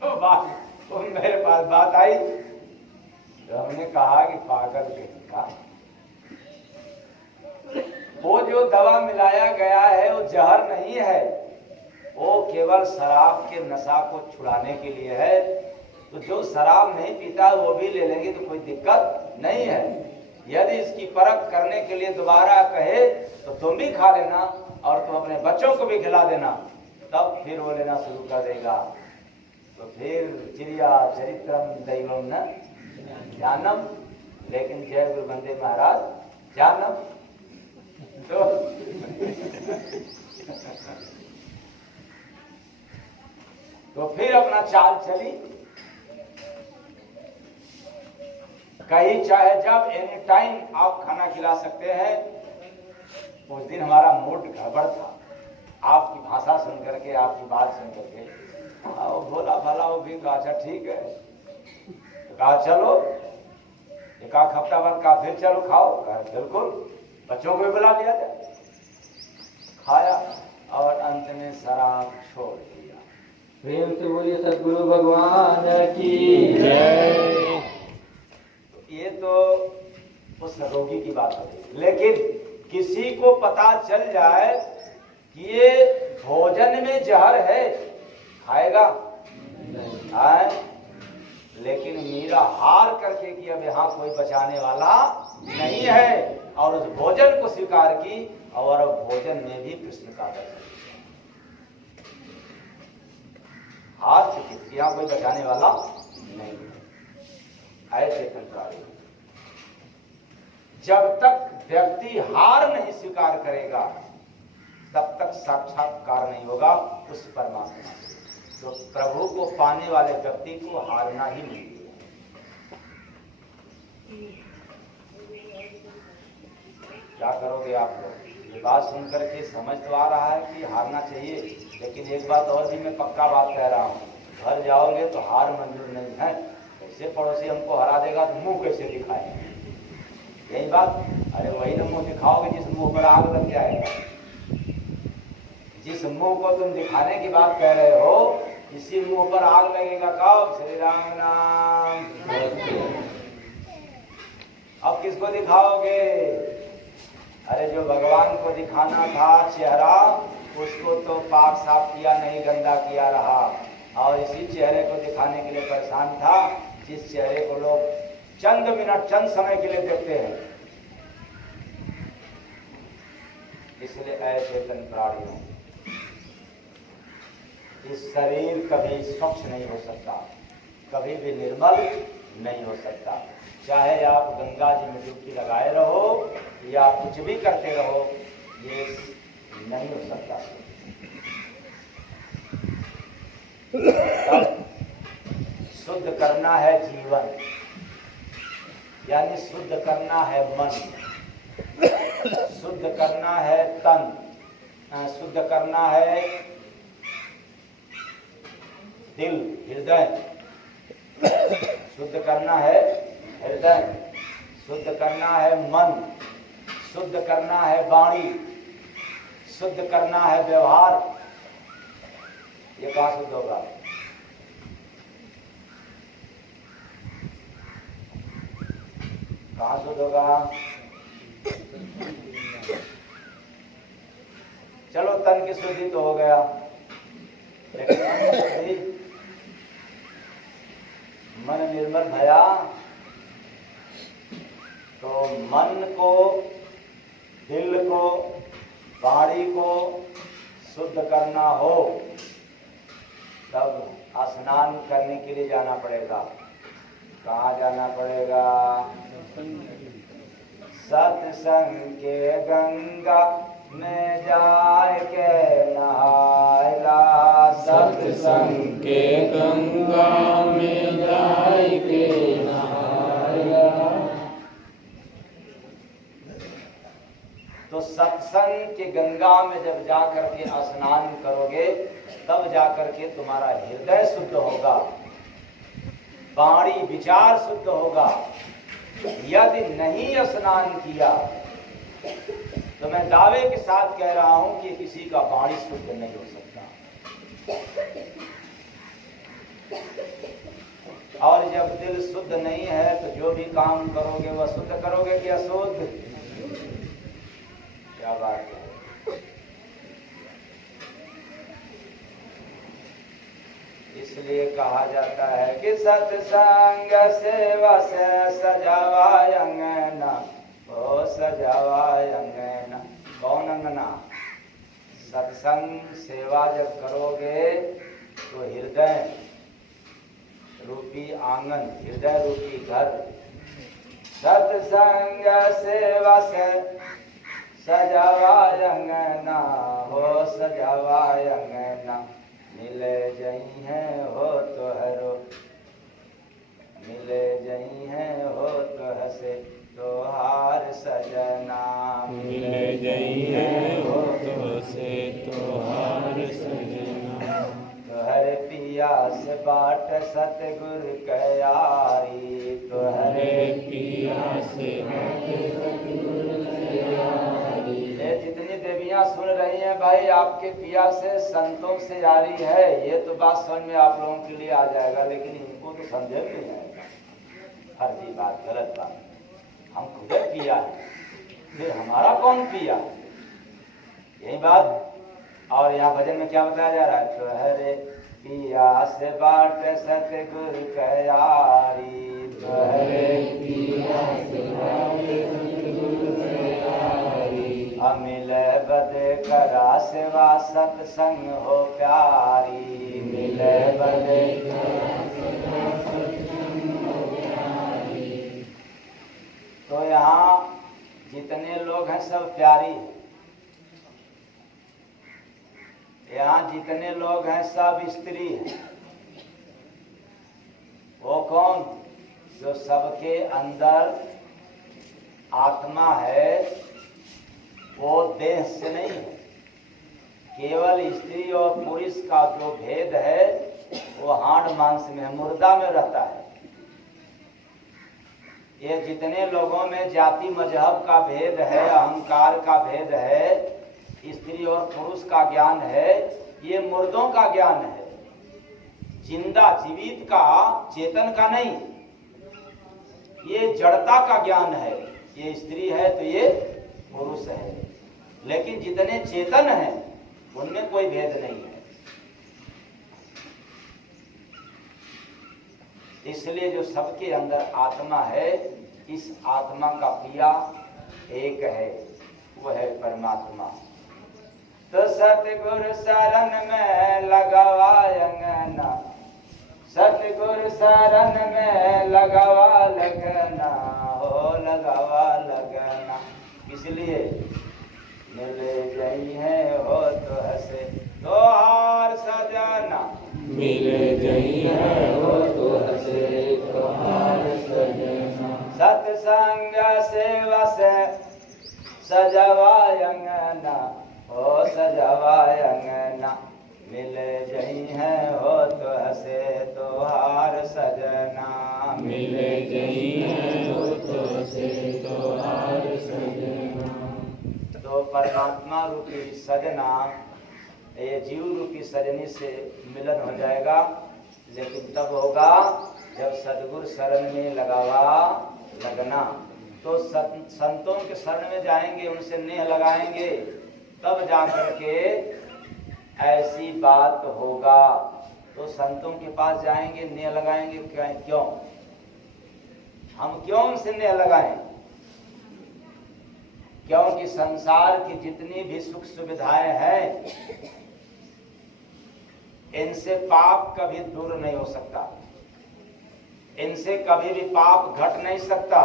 तो मेरे पास बात आई तो हमने कहा कि पागल कहीं का, वो जो दवा मिलाया गया है वो जहर नहीं है, वो केवल शराब के नशा को छुड़ाने के लिए है। तो जो शराब नहीं पीता वो भी ले लेंगे तो कोई दिक्कत नहीं है। यदि इसकी परख करने के लिए दोबारा कहे तो तुम भी खा लेना और तुम अपने बच्चों को भी खिला देना, तब फिर वो लेना शुरू कर देगा। तो फिर चिड़िया चरित्रम दैवम न जानम, लेकिन जय गुरु बंदे महाराज जानम। तो फिर अपना चाल चली। कहीं चाहे जब एनी टाइम आप खाना खिला सकते हैं। उस दिन हमारा मूड गड़बड़ था, आपकी भाषा सुन करके, आपकी बात सुन करके। वो भोला भाला वो भी कहा अच्छा ठीक है, तो कहा चलो एक आध हफ्ता बाद कहा फिर चलो खाओ। कहा बिल्कुल, बच्चों को भी बुला लिया जाए। खाया और अंत में शराब छोड़ दिया। प्रेम से बोलिए सद्गुरु भगवान की जय। ये तो उस रोगी की बात होती, लेकिन किसी को पता चल जाए कि ये भोजन में जहर है, खाएगा? लेकिन मीरा हार करके कि अब यहाँ कोई बचाने वाला नहीं है, और उस भोजन को स्वीकार की, और अब भोजन में भी कृष्ण का दर्शन। हार चुकी थी, यहाँ कोई बचाने वाला नहीं है। ऐसे कंट्रारी, जब तक व्यक्ति हार नहीं स्वीकार करेगा तब तक साक्षात्कार नहीं होगा उस परमात्मा से। तो प्रभु को पाने वाले व्यक्ति को हारना ही नहीं है। क्या करोगे आप लोग? ये बात सुनकर के समझ तो आ रहा है कि हारना चाहिए, लेकिन एक बात और भी मैं पक्का बात कह रहा हूँ, घर जाओगे तो हार मंजूर नहीं है। कैसे पड़ोसी हमको हरा देगा तो मुंह कैसे दिखाएंगे? यही बात। अरे वही ना मुंह दिखाओगे जिस मुंह पर आग लग जाएगा। जिस मुंह को तुम दिखाने की बात कह रहे हो, इसी मुंह पर आग लगेगा। कब? श्री राम नाम। अब किसको दिखाओगे? अरे जो भगवान को दिखाना था चेहरा, उसको तो पाक साफ किया नहीं, गंदा किया रहा। और इसी चेहरे को दिखाने के लिए परेशान था, जिस चेहरे को लोग चंद मिनट, चंद समय के लिए देखते हैं। इसलिए ऐसे तन प्राणियों, इस शरीर कभी स्वच्छ नहीं हो सकता, कभी भी निर्मल नहीं हो सकता। चाहे आप गंगा जी में डुबकी लगाए रहो या कुछ भी करते रहो, ये नहीं हो सकता। तब शुद्ध करना है जीवन, यानी शुद्ध करना है मन, शुद्ध करना है तन, शुद्ध करना है दिल, हृदय, शुद्ध करना है हृदय, शुद्ध करना है मन, शुद्ध करना है वाणी, शुद्ध करना है व्यवहार। ये कहाँ शुद्ध होगा? कहाँ शुद्ध होगा? तन की शुद्धि तो हो गया, लेकिन मन की शुद्धि, मन निर्मल भया तो मन को, दिल को, वाणी को शुद्ध करना हो तब स्नान करने के लिए जाना पड़ेगा। कहाँ जाना पड़ेगा? सत्संग के गंगा में जाए के नहायला, सत्संग के गंगा में जाए के नहायला। तो सत्संग के गंगा में जब जाकर के स्नान करोगे तब जाकर के तुम्हारा हृदय शुद्ध होगा, वाणी विचार शुद्ध होगा। यदि नहीं स्नान किया तो मैं दावे के साथ कह रहा हूं कि किसी का वाणी शुद्ध नहीं हो सकता। और जब दिल शुद्ध नहीं है तो जो भी काम करोगे वह शुद्ध करोगे कि अशुद्ध? क्या बात है। इसलिए कहा जाता है कि सत्संग सेवा से सजावा अंगना, ओ सजावा अंगना। कौन अंगना? सत्संग सेवा जब करोगे तो हृदय रूपी आंगन, हृदय रूपी घर। सत्संग सेवा से सजावा अंगना, हो सजावा अंगना। मिले जई हैं हो तो हरो, मिले जई हैं हो तो हसे तोहार सजना। मिले जई हैं हो तो हसे तोहार सजना। तोहर पियास बाट सतगुर कयारी, तोहरे पियास बाट सतगुर कयारी। ये जितनी देवियां सुन रही हैं भाई, आपके पिया से संतों से यारी है, ये तो बात समझ में आप लोगों के लिए आ जाएगा, लेकिन इनको तो समझ में नहीं आएगा। फर्जी बात, गलत बात। हम खुद पिया है, फिर हमारा कौन पिया? यही बात। और यहाँ भजन में क्या बताया जा रहा है? तोहरे पिया से बाट सतगुर कयारी, तोहरे पिया से बाट सतगुर कयारी। अमिल बद करा सेवा सत्संग हो प्यारी, मिल बद करा सेवा सत्संग हो प्यारी। तो यहाँ जितने लोग हैं सब प्यारी हैं, यहाँ जितने लोग हैं सब स्त्री हैं। वो कौन? जो सबके अंदर आत्मा है, वो देह से नहीं है। केवल स्त्री और पुरुष का जो भेद है वो हाड़ मांस में, मुर्दा में रहता है। ये जितने लोगों में जाति मजहब का भेद है, अहंकार का भेद है, स्त्री और पुरुष का ज्ञान है, ये मुर्दों का ज्ञान है, जिंदा जीवित का, चेतन का नहीं। ये जड़ता का ज्ञान है। ये स्त्री है तो ये पुरुष है, लेकिन जितने चेतन हैं उनमें कोई भेद नहीं है। इसलिए जो सबके अंदर आत्मा है, इस आत्मा का पिया एक है, वो है परमात्मा। तो सतगुर शरण में लगवा अंगना, सतगुर शरण में लगवा लगना, हो लगवा लगना। इसलिए मिले जई है हो तो हसे तोहार सजना, मिले जई है हो तो हसे तोहार सजना। सत्संग सेवा से सजवा अंगना, हो सजवा अंगना। मिले जई है हो तो हसे तोहार सजना, मिले जई है हो तो हसे तोहार सजना। तो परमात्मा रूपी सजना, ये जीव रूपी सजनी से मिलन हो जाएगा, लेकिन तब होगा जब सदगुरु शरण में लगावा लगना। तो संतों के शरण में जाएंगे, उनसे नेह लगाएंगे तब जाकर के ऐसी बात होगा। तो संतों के पास जाएंगे, नेह लगाएंगे, क्यों? हम क्यों उनसे नेह लगाएं? क्योंकि संसार की जितनी भी सुख सुविधाएं हैं, इनसे पाप कभी दूर नहीं हो सकता, इनसे कभी भी पाप घट नहीं सकता।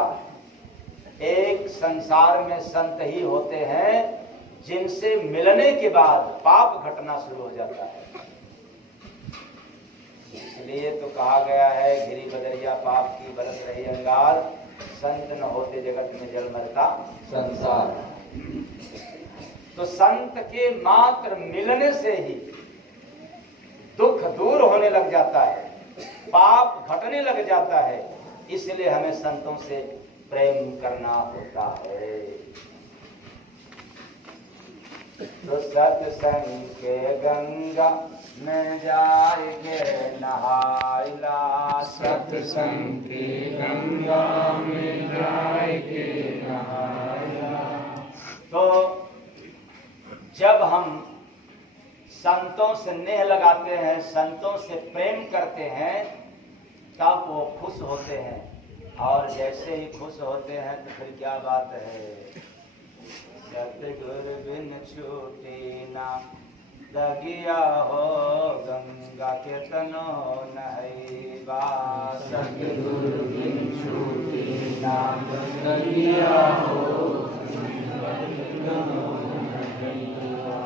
एक संसार में संत ही होते हैं जिनसे मिलने के बाद पाप घटना शुरू हो जाता है। इसलिए तो कहा गया है, गिरी बदरिया पाप की बरस रही अंगार, संत न होते जगत में जल मरता संसार। तो संत के मात्र मिलने से ही दुख दूर होने लग जाता है, पाप घटने लग जाता है। इसलिए हमें संतों से प्रेम करना होता है। तो सत्संग के गंगा में जाएंगे नहाइला, सत्संग की गंगा में जाएंगे नहाइला। तो जब हम संतों से नेह लगाते हैं, संतों से प्रेम करते हैं, तब वो खुश होते हैं। और जैसे ही खुश होते हैं तो फिर क्या बात है, सतगुरु बिन छूटी ना लगिया हो गंगा के तनो नहीं बा, सतगुरु बिन छूटी ना लगिया हो गंगा के तनो नहीं बा।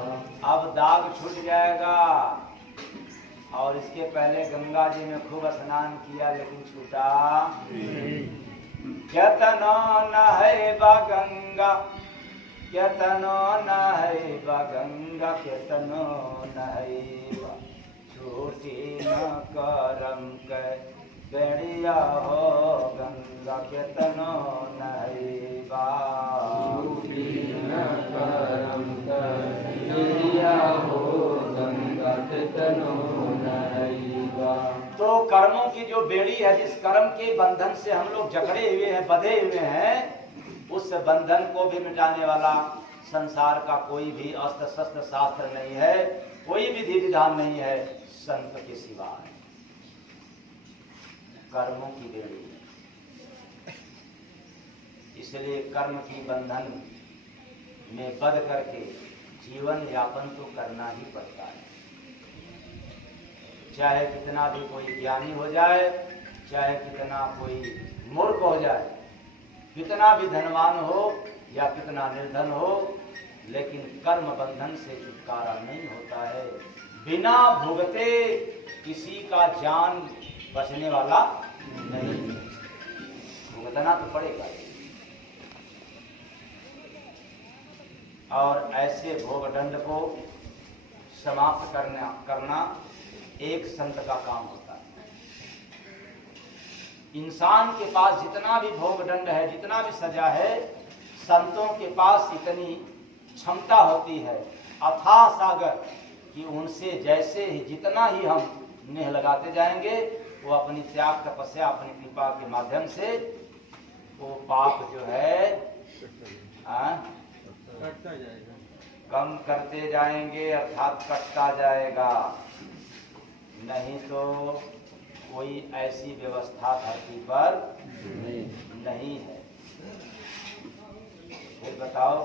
अब दाग छूट जाएगा। और इसके पहले गंगा जी में खूब स्नान किया लेकिन छूटा केतनो न है बा गंगा, केतनो न है बा गंगा, केतनो न है बा छूटी न करम के बेड़िया हो गंगा, केतनो न है बा छूटी न करम के बेड़िया हो गंगा, केतनो न है बा। तो कर्मों की जो बेड़ी है, जिस कर्म के बंधन से हम लोग जकड़े हुए हैं, बंधे हुए हैं, उस बंधन को भी मिटाने वाला संसार का कोई भी अस्त्र शस्त्र शास्त्र नहीं है, कोई विधि विधान नहीं है संत के सिवा। कर्मों की बेड़ी। इसलिए कर्म की बंधन में बंध करके जीवन यापन तो करना ही पड़ता है। चाहे कितना भी कोई ज्ञानी हो जाए, चाहे कितना कोई मूर्ख हो जाए, कितना भी धनवान हो या कितना निर्धन हो, लेकिन कर्म बंधन से छुटकारा नहीं होता है। बिना भुगते किसी का जान बचने वाला नहीं, भुगतना तो पड़ेगा। और ऐसे भोग दंड को समाप्त करना एक संत का काम होता है। इंसान के पास जितना भी भोग दंड है, जितना भी सजा है, संतों के पास इतनी क्षमता होती है अथाह सागर कि उनसे जैसे ही जितना ही हम नेह लगाते जाएंगे, वो अपनी त्याग तपस्या, अपनी कृपा के माध्यम से वो पाप जो है कटता जाएगा, कम करते जाएंगे, अर्थात कटता जाएगा। नहीं तो कोई ऐसी व्यवस्था धरती पर नहीं है। फिर बताओ,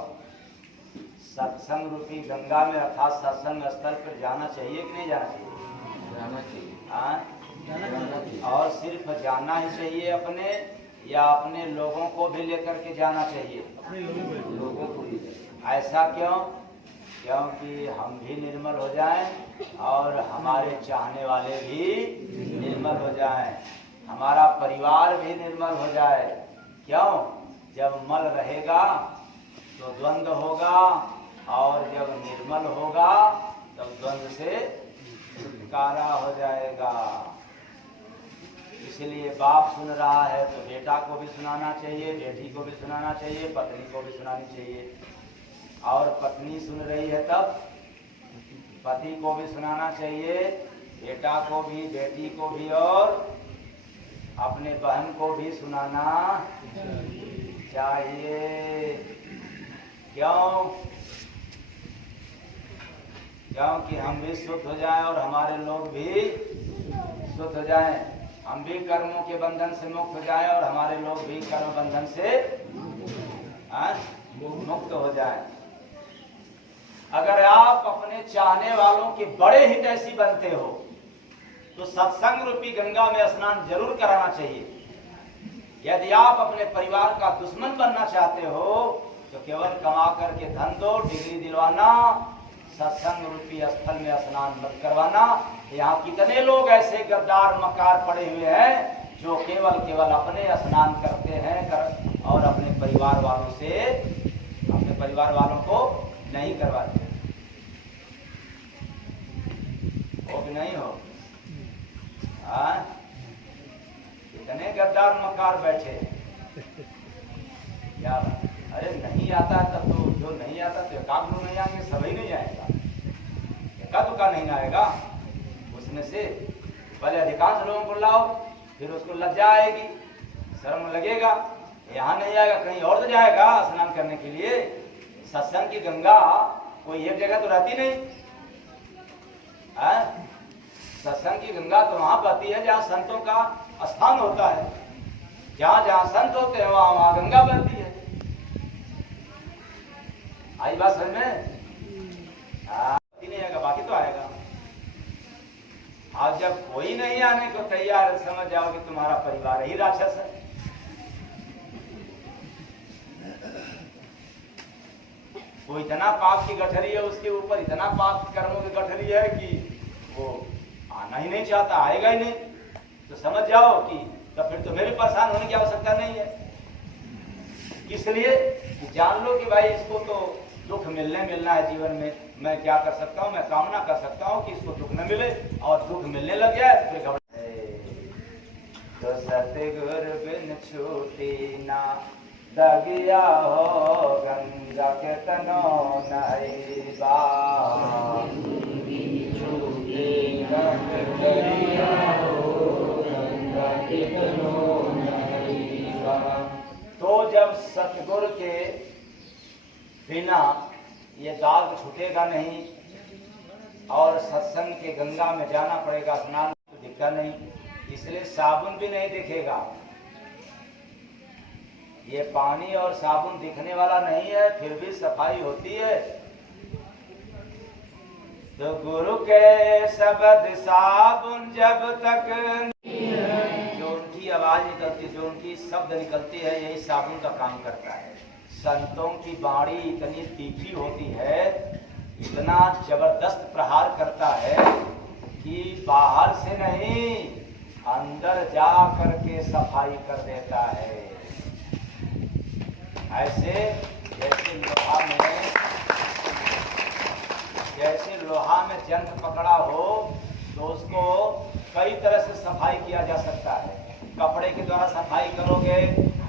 सत्संग रूपी गंगा में अर्थात सत्संग स्थल पर जाना चाहिए कि नहीं जाना चाहिए? जाना चाहिए। जाना चाहिए। और सिर्फ जाना ही चाहिए अपने, या अपने लोगों को भी लेकर के जाना चाहिए? अपने लोगों को भी। ऐसा क्यों? क्योंकि हम भी निर्मल हो जाएं और हमारे चाहने वाले भी निर्मल हो जाएं, हमारा परिवार भी निर्मल हो जाए। क्यों? जब मल रहेगा तो द्वंद्व होगा, और जब निर्मल होगा तब द्वंद्व से छुटकारा हो जाएगा। इसलिए बाप सुन रहा है तो बेटा को भी सुनाना चाहिए, बेटी को भी सुनाना चाहिए, पत्नी को भी सुनानी चाहिए। और पत्नी सुन रही है तब पति को भी सुनाना चाहिए, बेटा को भी, बेटी को भी, और अपने बहन को भी सुनाना चाहिए। क्यों? क्योंकि हम भी शुद्ध हो जाएं और हमारे लोग भी शुद्ध हो जाएं, हम भी कर्मों के बंधन से मुक्त हो जाएं और हमारे लोग भी कर्म बंधन से मुक्त हो जाएं। अगर आप अपने चाहने वालों के बड़े हितैषी बनते हो तो सत्संग रूपी गंगा में स्नान जरूर कराना चाहिए। यदि आप अपने परिवार का दुश्मन बनना चाहते हो तो केवल कमा करके धन दो, डिग्री दिलवाना, सत्संग रूपी स्थल में स्नान मत करवाना। यहाँ कितने लोग ऐसे गद्दार मकार पड़े हुए हैं जो केवल अपने स्नान करते हैं और अपने परिवार वालों को नहीं करवाते। हो कि नहीं हो? कितने गद्दार मकार बैठे क्या? अरे नहीं आता तब तो, जो नहीं आता तो एकाध लोग नहीं आएंगे, सभी नहीं आएगा, एकाध का नहीं आएगा। उसमें से पहले अधिकांश लोगों को लाओ, फिर उसको लज्जा आएगी, शर्म लगेगा, यहाँ नहीं आएगा, कहीं और तो जाएगा स्नान करने के लिए। सत्संग की गंगा कोई एक जगह तो रहती नहीं है। सत्संग की गंगा तो वहां बहती है जहाँ संतों का स्थान होता है। जहाँ जहाँ संत होते हैं वहां वहां गंगा बहती है। आई बात समझ में? नहीं आएगा, बाकी तो आएगा। आज जब कोई नहीं आने को तैयार है, समझ जाओ कि तुम्हारा परिवार ही राक्षस है। वो इतना पाप की गठरी है, उसके ऊपर इतना पाप कर्मों की गठरी है कि वो आना ही नहीं चाहता, आएगा ही नहीं। तो समझ जाओ कि तो फिर तुम्हें भी परेशान होने की आवश्यकता नहीं है। इसलिए जान लो कि भाई इसको तो दुख मिलना है जीवन में। मैं क्या कर सकता हूँ? मैं कामना कर सकता हूँ कि इसको दुख न मिले, और दुख मिलने लग जाए तो फिर तो सतगुरु बिन छूटी ना दगिया हो गंगा के तनो नहीं बा। तो जब सतगुरु के बिना ये दाग छूटेगा नहीं और सत्संग के गंगा में जाना पड़ेगा, स्नान तो दिखता नहीं, इसलिए साबुन भी नहीं दिखेगा। ये पानी और साबुन दिखने वाला नहीं है, फिर भी सफाई होती है। तो गुरु के शब्द साबुन जब तक, जो उनकी आवाज निकलती, जो उनकी शब्द निकलती है, यही साबुन का काम करता है। संतों की वाणी इतनी तीखी होती है, इतना जबरदस्त प्रहार करता है कि बाहर से नहीं अंदर जा करके सफाई कर देता है। ऐसे जैसे लोहा में जंग पकड़ा हो तो उसको कई तरह से सफाई किया जा सकता है। कपड़े के द्वारा सफाई करोगे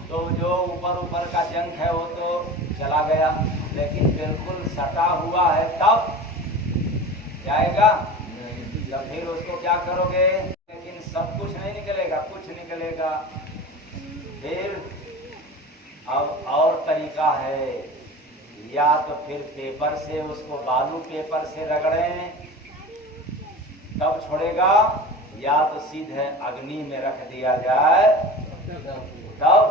तो जो ऊपर का जंग है वो तो चला गया, लेकिन बिल्कुल सटा हुआ है तब जाएगा। तब फिर उसको क्या करोगे? लेकिन सब कुछ नहीं निकलेगा, कुछ निकलेगा। फिर अब और तरीका है, या तो फिर पेपर से उसको, बालू पेपर से रगड़ें तब छोड़ेगा, या तो सीधे अग्नि में रख दिया जाए तब।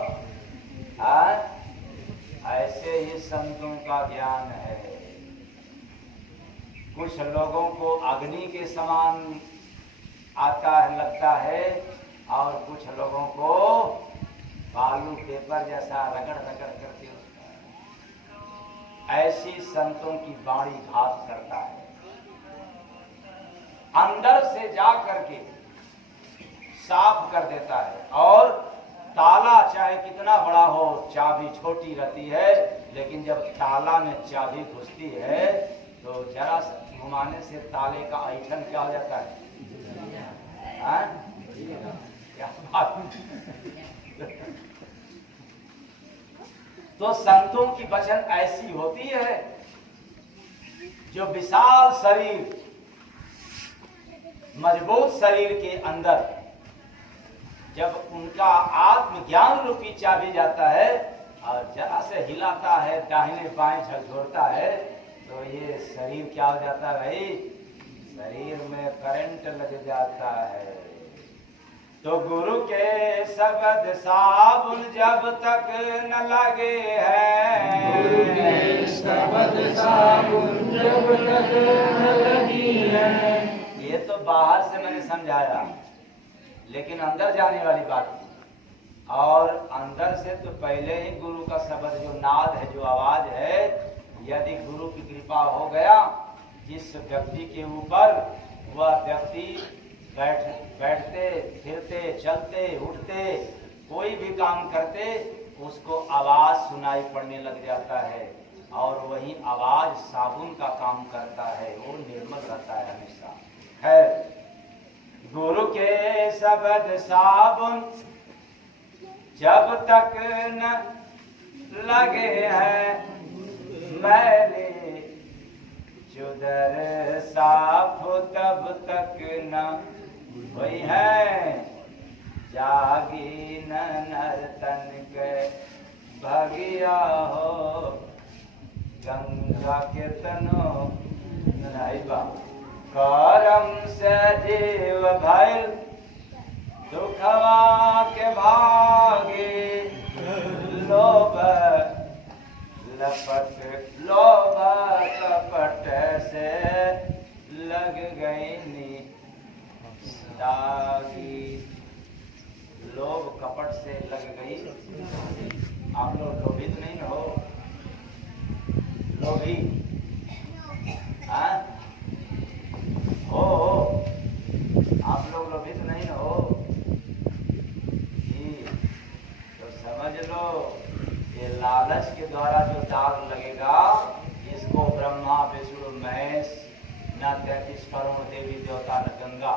ऐसे ही संतों का ज्ञान है। कुछ लोगों को अग्नि के समान आता है, लगता है, और कुछ लोगों को बालू पेपर जैसा रगड़ करके उसका। ऐसी संतों की वाणी घात करता है। अंदर से जा करके साफ कर देता है, और ताला चाहे कितना बड़ा हो, चाबी छोटी रहती है, लेकिन जब ताला में चाबी घुसती है तो जरा घुमाने से ताले का ऐठन क्या हो जाता है? क्या बात? तो संतों की वचन ऐसी होती है जो विशाल शरीर, मजबूत शरीर के अंदर जब उनका आत्मज्ञान रूपी चाबी जाता है और जरा से हिलाता है, दाहिने बाएं झकझोरता है, तो ये शरीर क्या हो जाता है भाई? शरीर में करंट लग जाता है। तो गुरु के शब्द साबुन जब तक न लगे हैं, गुरु के शब्द साबुन जब तक न लगी है। ये तो बाहर से मैंने समझाया, लेकिन अंदर जाने वाली बात थी। और अंदर से तो पहले ही गुरु का शब्द जो नाद है, जो आवाज है, यदि गुरु की कृपा हो गया जिस व्यक्ति के ऊपर, वह व्यक्ति बैठते फिरते चलते उठते कोई भी काम करते उसको आवाज सुनाई पड़ने लग जाता है, और वही आवाज साबुन का काम करता है, वो निर्मल रहता है हमेशा। है गुरु के शब्द साबुन जब तक न लगे हैं, मैले चुदर साफ तब तक न हुई है, जागी न नर तन के भगिया हो, गंगा के तनो नहाइबा। करम से जीव भइल दुखवा के भागे, लोभ कपट से लग गई नी दागी। लोभ कपट से लग गई। आप लोग लोभित नहीं हो? लोभी हो? आप लोग लोभित नहीं हो जी? तो समझ लो, ये लालच के द्वारा जो दाग लगेगा, इसको ब्रह्मा विष्णु महेश न 33 करोड़ देवी देवता न गंगा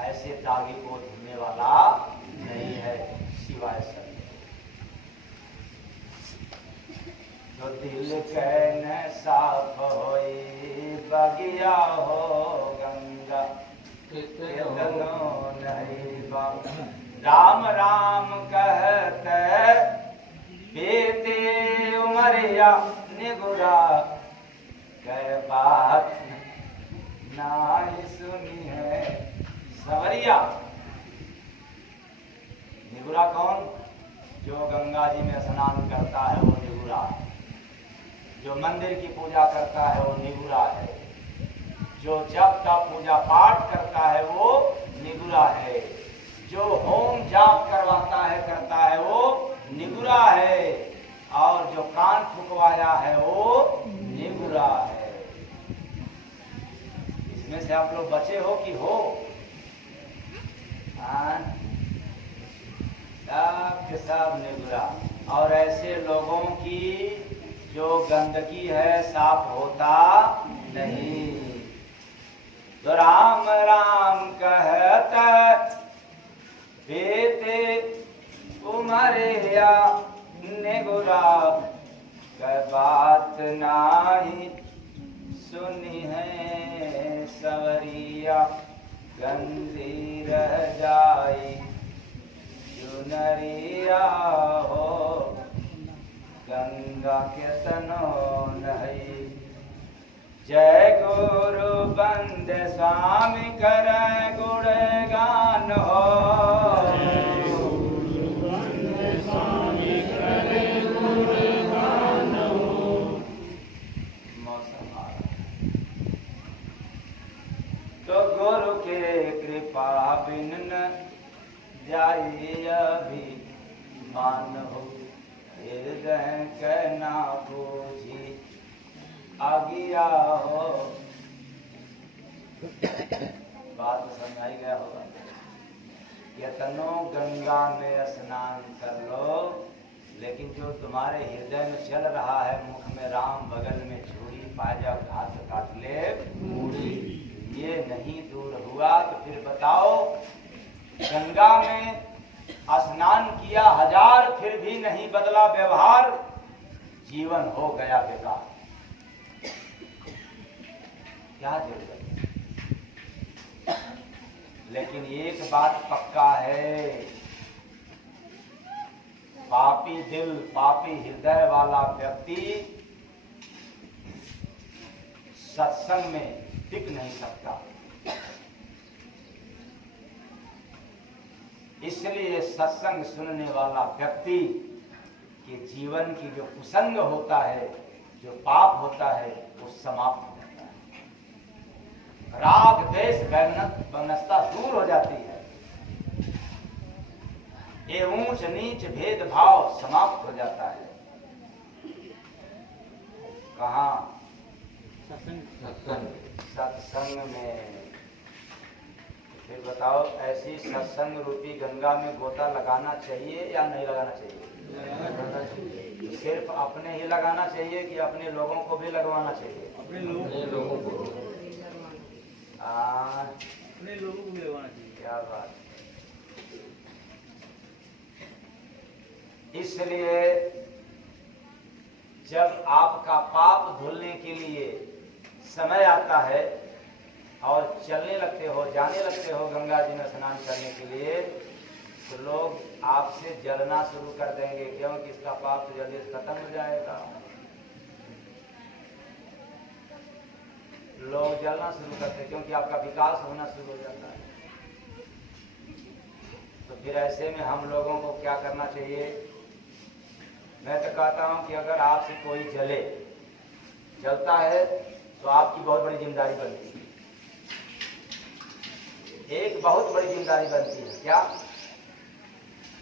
ऐसे दागी को धुलने वाला नहीं है सिवाय सब। तो दिल कैन साफ होई बगिया हो, गंगा नहीं बा। राम राम कहते बीती उमरिया, निगुरा कह बात नाई सुनी है सवरिया। निगुरा कौन? जो गंगा जी में स्नान करता है वो निगुरा है। जो मंदिर की पूजा करता है वो निगुरा है। जो जप तप पूजा पाठ करता है वो निगुरा है। जो होम जाप करता है वो निगुरा है। और जो कान फुकवाया है वो निगुरा है। इसमें से आप लोग बचे हो कि हो? सब के सब निगुरा। और ऐसे लोगों की जो गंदगी है साफ होता नहीं। तो राम राम कहता बेटे उमरिया, निगुरा का बात नाही सुनी है सवरिया। गंदी रह जाई चुनरिया हो, गंगा के तनो नहीं। जय गुरु बंदे स्वामी कर गुणगान हो, तो गुरु के कृपा बिन न जाई अभी मान हो। हृदय के ना बूझी आगिया हो। बात समझ आई गया होगा। यतनो गंगा में स्नान कर लो, लेकिन जो तुम्हारे हृदय में चल रहा है, मुख में राम बगल में झूरी पाजा घात काट ले मूड़ी, ये नहीं दूर हुआ। तो फिर बताओ, गंगा में स्नान किया 1000 फिर भी नहीं बदला व्यवहार, जीवन हो गया बेकार। क्या जरूरत? लेकिन एक बात पक्का है, पापी दिल पापी हृदय वाला व्यक्ति सत्संग में टिक नहीं सकता। इसलिए सत्संग सुनने वाला व्यक्ति के जीवन की जो कुसंग होता है, जो पाप होता है, वो समाप्त हो जाता है। राग द्वेष वैमनस्यता दूर हो जाती है। ये ऊंच नीच भेदभाव समाप्त हो जाता है। कहाँ? सत्संग में। फिर बताओ, ऐसी सत्संग रूपी गंगा में गोता लगाना चाहिए या नहीं लगाना चाहिए? सिर्फ अपने ही लगाना चाहिए कि अपने लोगों को भी लगवाना चाहिए? अपने लोगों को अपने लोगों को भी लगवाना चाहिए। क्या बात। इसलिए जब आपका पाप धुलने के लिए समय आता है और चलने लगते हो, जाने लगते हो गंगा जी में स्नान करने के लिए, तो लोग आपसे जलना शुरू कर देंगे, क्योंकि इसका पाप तो जल्दी से खत्म हो जाएगा। लोग जलना शुरू करते क्योंकि आपका विकास होना शुरू हो जाता है। तो फिर ऐसे में हम लोगों को क्या करना चाहिए? मैं तो कहता हूं कि अगर आपसे कोई जलता है तो आपकी बहुत बड़ी जिम्मेदारी बनती है। एक बहुत बड़ी जिम्मेदारी बनती है। क्या?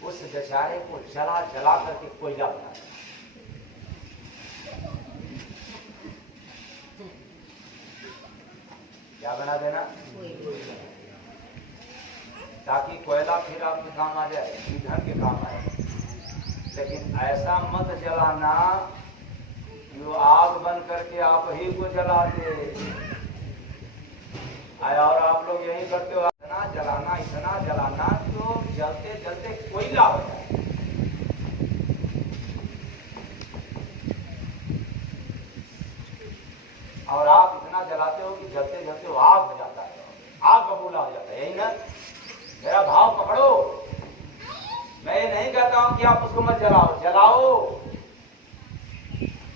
उस बेचारे को जला करके कोयला बना देना। क्या बना देना? ताकि कोयला फिर आपके काम आ जाए, ईंधन के काम आए। लेकिन ऐसा मत जलाना कि वो आग बन करके आप ही को जला दे। और आप लोग यही करते हो, इतना जलाना तो जलते जलते कोयला हो जाए। और आप इतना जलाते हो कि जलते जलते वो आग हो जाता है, आग बबूला हो जाता है। यही ना? मेरा भाव पकड़ो। मैं ये नहीं कहता हूं कि आप उसको मत जलाओ,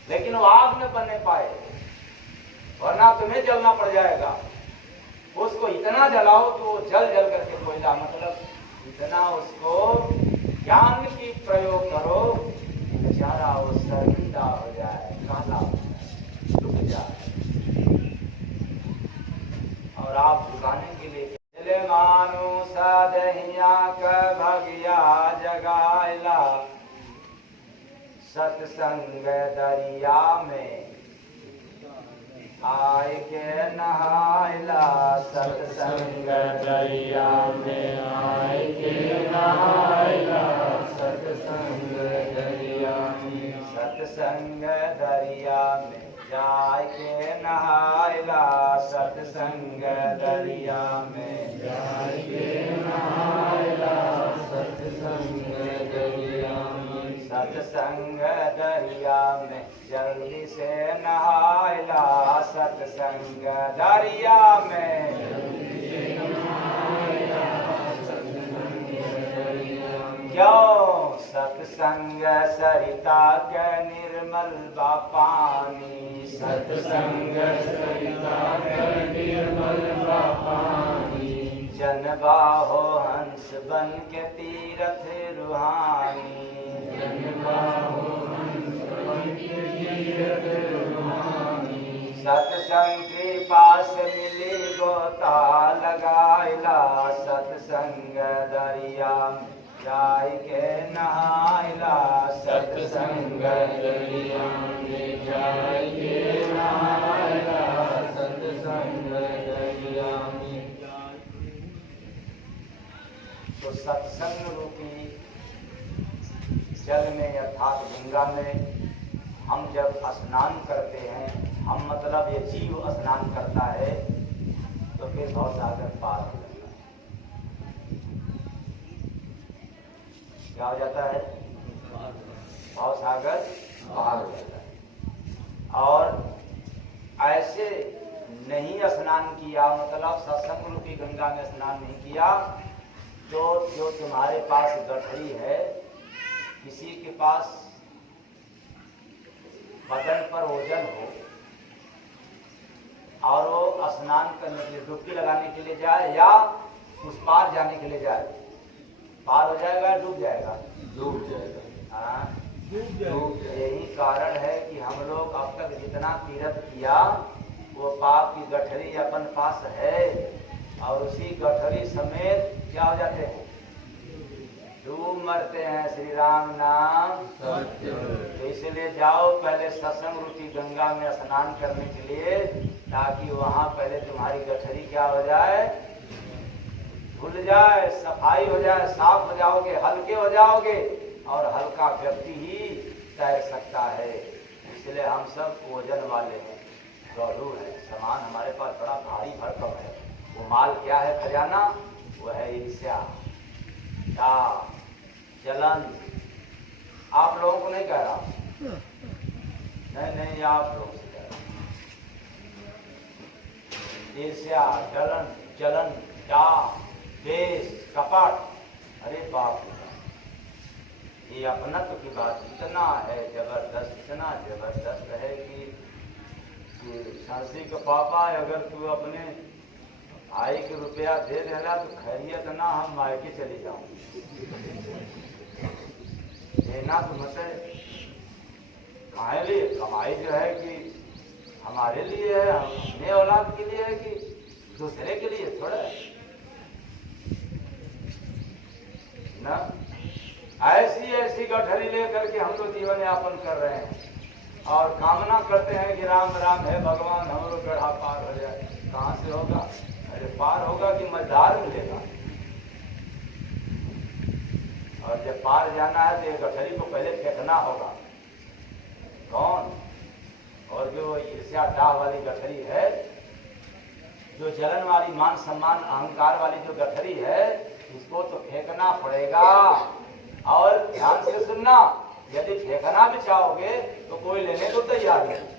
लेकिन वो आग न बनने पाए, वरना तुम्हें जलना पड़ जाएगा। उसको इतना जलाओ तो वो जल करके कोयला, मतलब इतना उसको ज्ञान की प्रयोग करो, बेचारा वो शर्मिंदा हो जाए, काला हो जाए, डूब जाए। और आप झुकाने के लिए मानो सदहिया क भगिया जगाइला, सत्संग दरिया में आय के नहाइला, सत्संग दरिया में आय के नहाइला, सत्संग दरिया में, सत्संग दरिया में जाय के नहाइला, सत्संग दरिया में जाय के नहाइला, सत्संग दरिया में, सत्संग दरिया में जल्दी से नहाइला, सत्संग दरिया में जल्दी से नहाइला, सत्संग दरिया में। क्यों? सत्संग सरिता के निर्मल बा पानी, सत्संग सरिता के निर्मल बा पानी, जनबा हो हंस बन के तीरथ रूहानी, जनबा हो हंस बन के तीरथ रूहानी, सत्संग के पास मिली गोता लगाइला, सत्संग दरिया में जाय के नहाइला, सत्संग दरिया में जाय के नहाइला, सत्संग दरिया में। तो सत्संग रूपी जल में अर्थात गंगा में हम जब स्नान करते हैं, हम मतलब ये जीव स्नान करता है, तो फिर भवसागर पार हो जाता है। क्या हो जाता है? भवसागर पार हो जाता है। और ऐसे नहीं स्नान किया, मतलब सत्संग रूपी गंगा में स्नान नहीं किया, तो जो तुम्हारे पास गठरी है, किसी के पास बदन पर ओजन हो और वो स्नान करने के लिए डुबकी लगाने के लिए जाए या उस पार जाने के लिए जाए, पार हो जाएगा डूब जाएगा? डूब जाएगा। हाँ, डूब जाएगा। यही कारण है कि हम लोग अब तक जितना तीर्थ किया वो पाप की गठरी अपन पास है, और उसी गठरी समेत क्या हो जाते हैं? डूब मरते हैं। श्री राम नाम सत्य। तो इसलिए जाओ पहले सत्संग रूपी गंगा में स्नान करने के लिए, ताकि वहां पहले तुम्हारी गठरी क्या हो जाए? धुल जाए, सफाई हो जाए, साफ हो जाओगे, हल्के हो जाओगे, और हल्का व्यक्ति ही तैर सकता है। इसलिए हम सब वजन वाले हैं, गौरव है, सामान हमारे पास बड़ा भारी भरकम है। वो माल क्या है? खजाना। वो है ईर्ष्या, जलन। आप लोगों को नहीं कह रहा, नहीं आप लोगों से कह रहा। ईर्ष्या, जलन, द्वेष, कपट, अरे बाप रे, ये अपनत्व की बात इतना है जबरदस्त, इतना जबरदस्त है कि सांसी के पापा अगर तू अपने भाई के रुपया दे देना तो खैरियत ना, हम मायके चली जाऊं। देना तो मतलब खाए लिए, कमाई जो है कि हमारे लिए है, अपने औलाद के लिए है कि दूसरे के लिए थोड़ा ना। ऐसी गठरी लेकर के हम लोग जीवन यापन कर रहे हैं और कामना करते हैं कि राम राम है भगवान हम लोग गढ़ा पार हो जाए। कहाँ से होगा? अरे पार होगा कि मझधार मिलेगा। और जब पार जाना है तो ये गठरी को पहले फेंकना होगा। कौन? और जो ईर्ष्या दाह वाली गठरी है, जो जलन वाली, मान सम्मान अहंकार वाली जो गठरी है, इसको तो फेंकना पड़ेगा। और ध्यान से सुनना, यदि फेंकना भी चाहोगे तो कोई लेने को तैयार नहीं।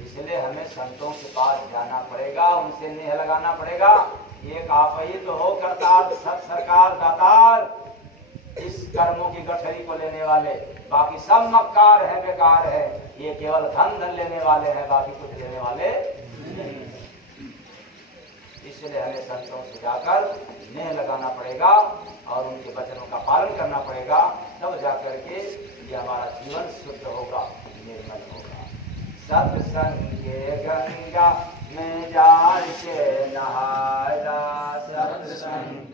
इसलिए हमें संतों के पास जाना पड़ेगा, उनसे नेह लगाना पड़ेगा। एक आप ही तो हो करतार, सब सरकार दातार, इस कर्मों की गठरी को लेने वाले, बाकी सब मक्कार है, बेकार है। ये केवल धन लेने वाले हैं, बाकी कुछ लेने वाले नहीं। इसलिए हमें संतों से जाकर नेह लगाना पड़ेगा और उनके वचनों का पालन करना पड़ेगा, तब जाकर के ये हमारा जीवन शुद्ध होगा, निर्मल होगा। सत्संग के गंगा में जाके नहाया, सत्संग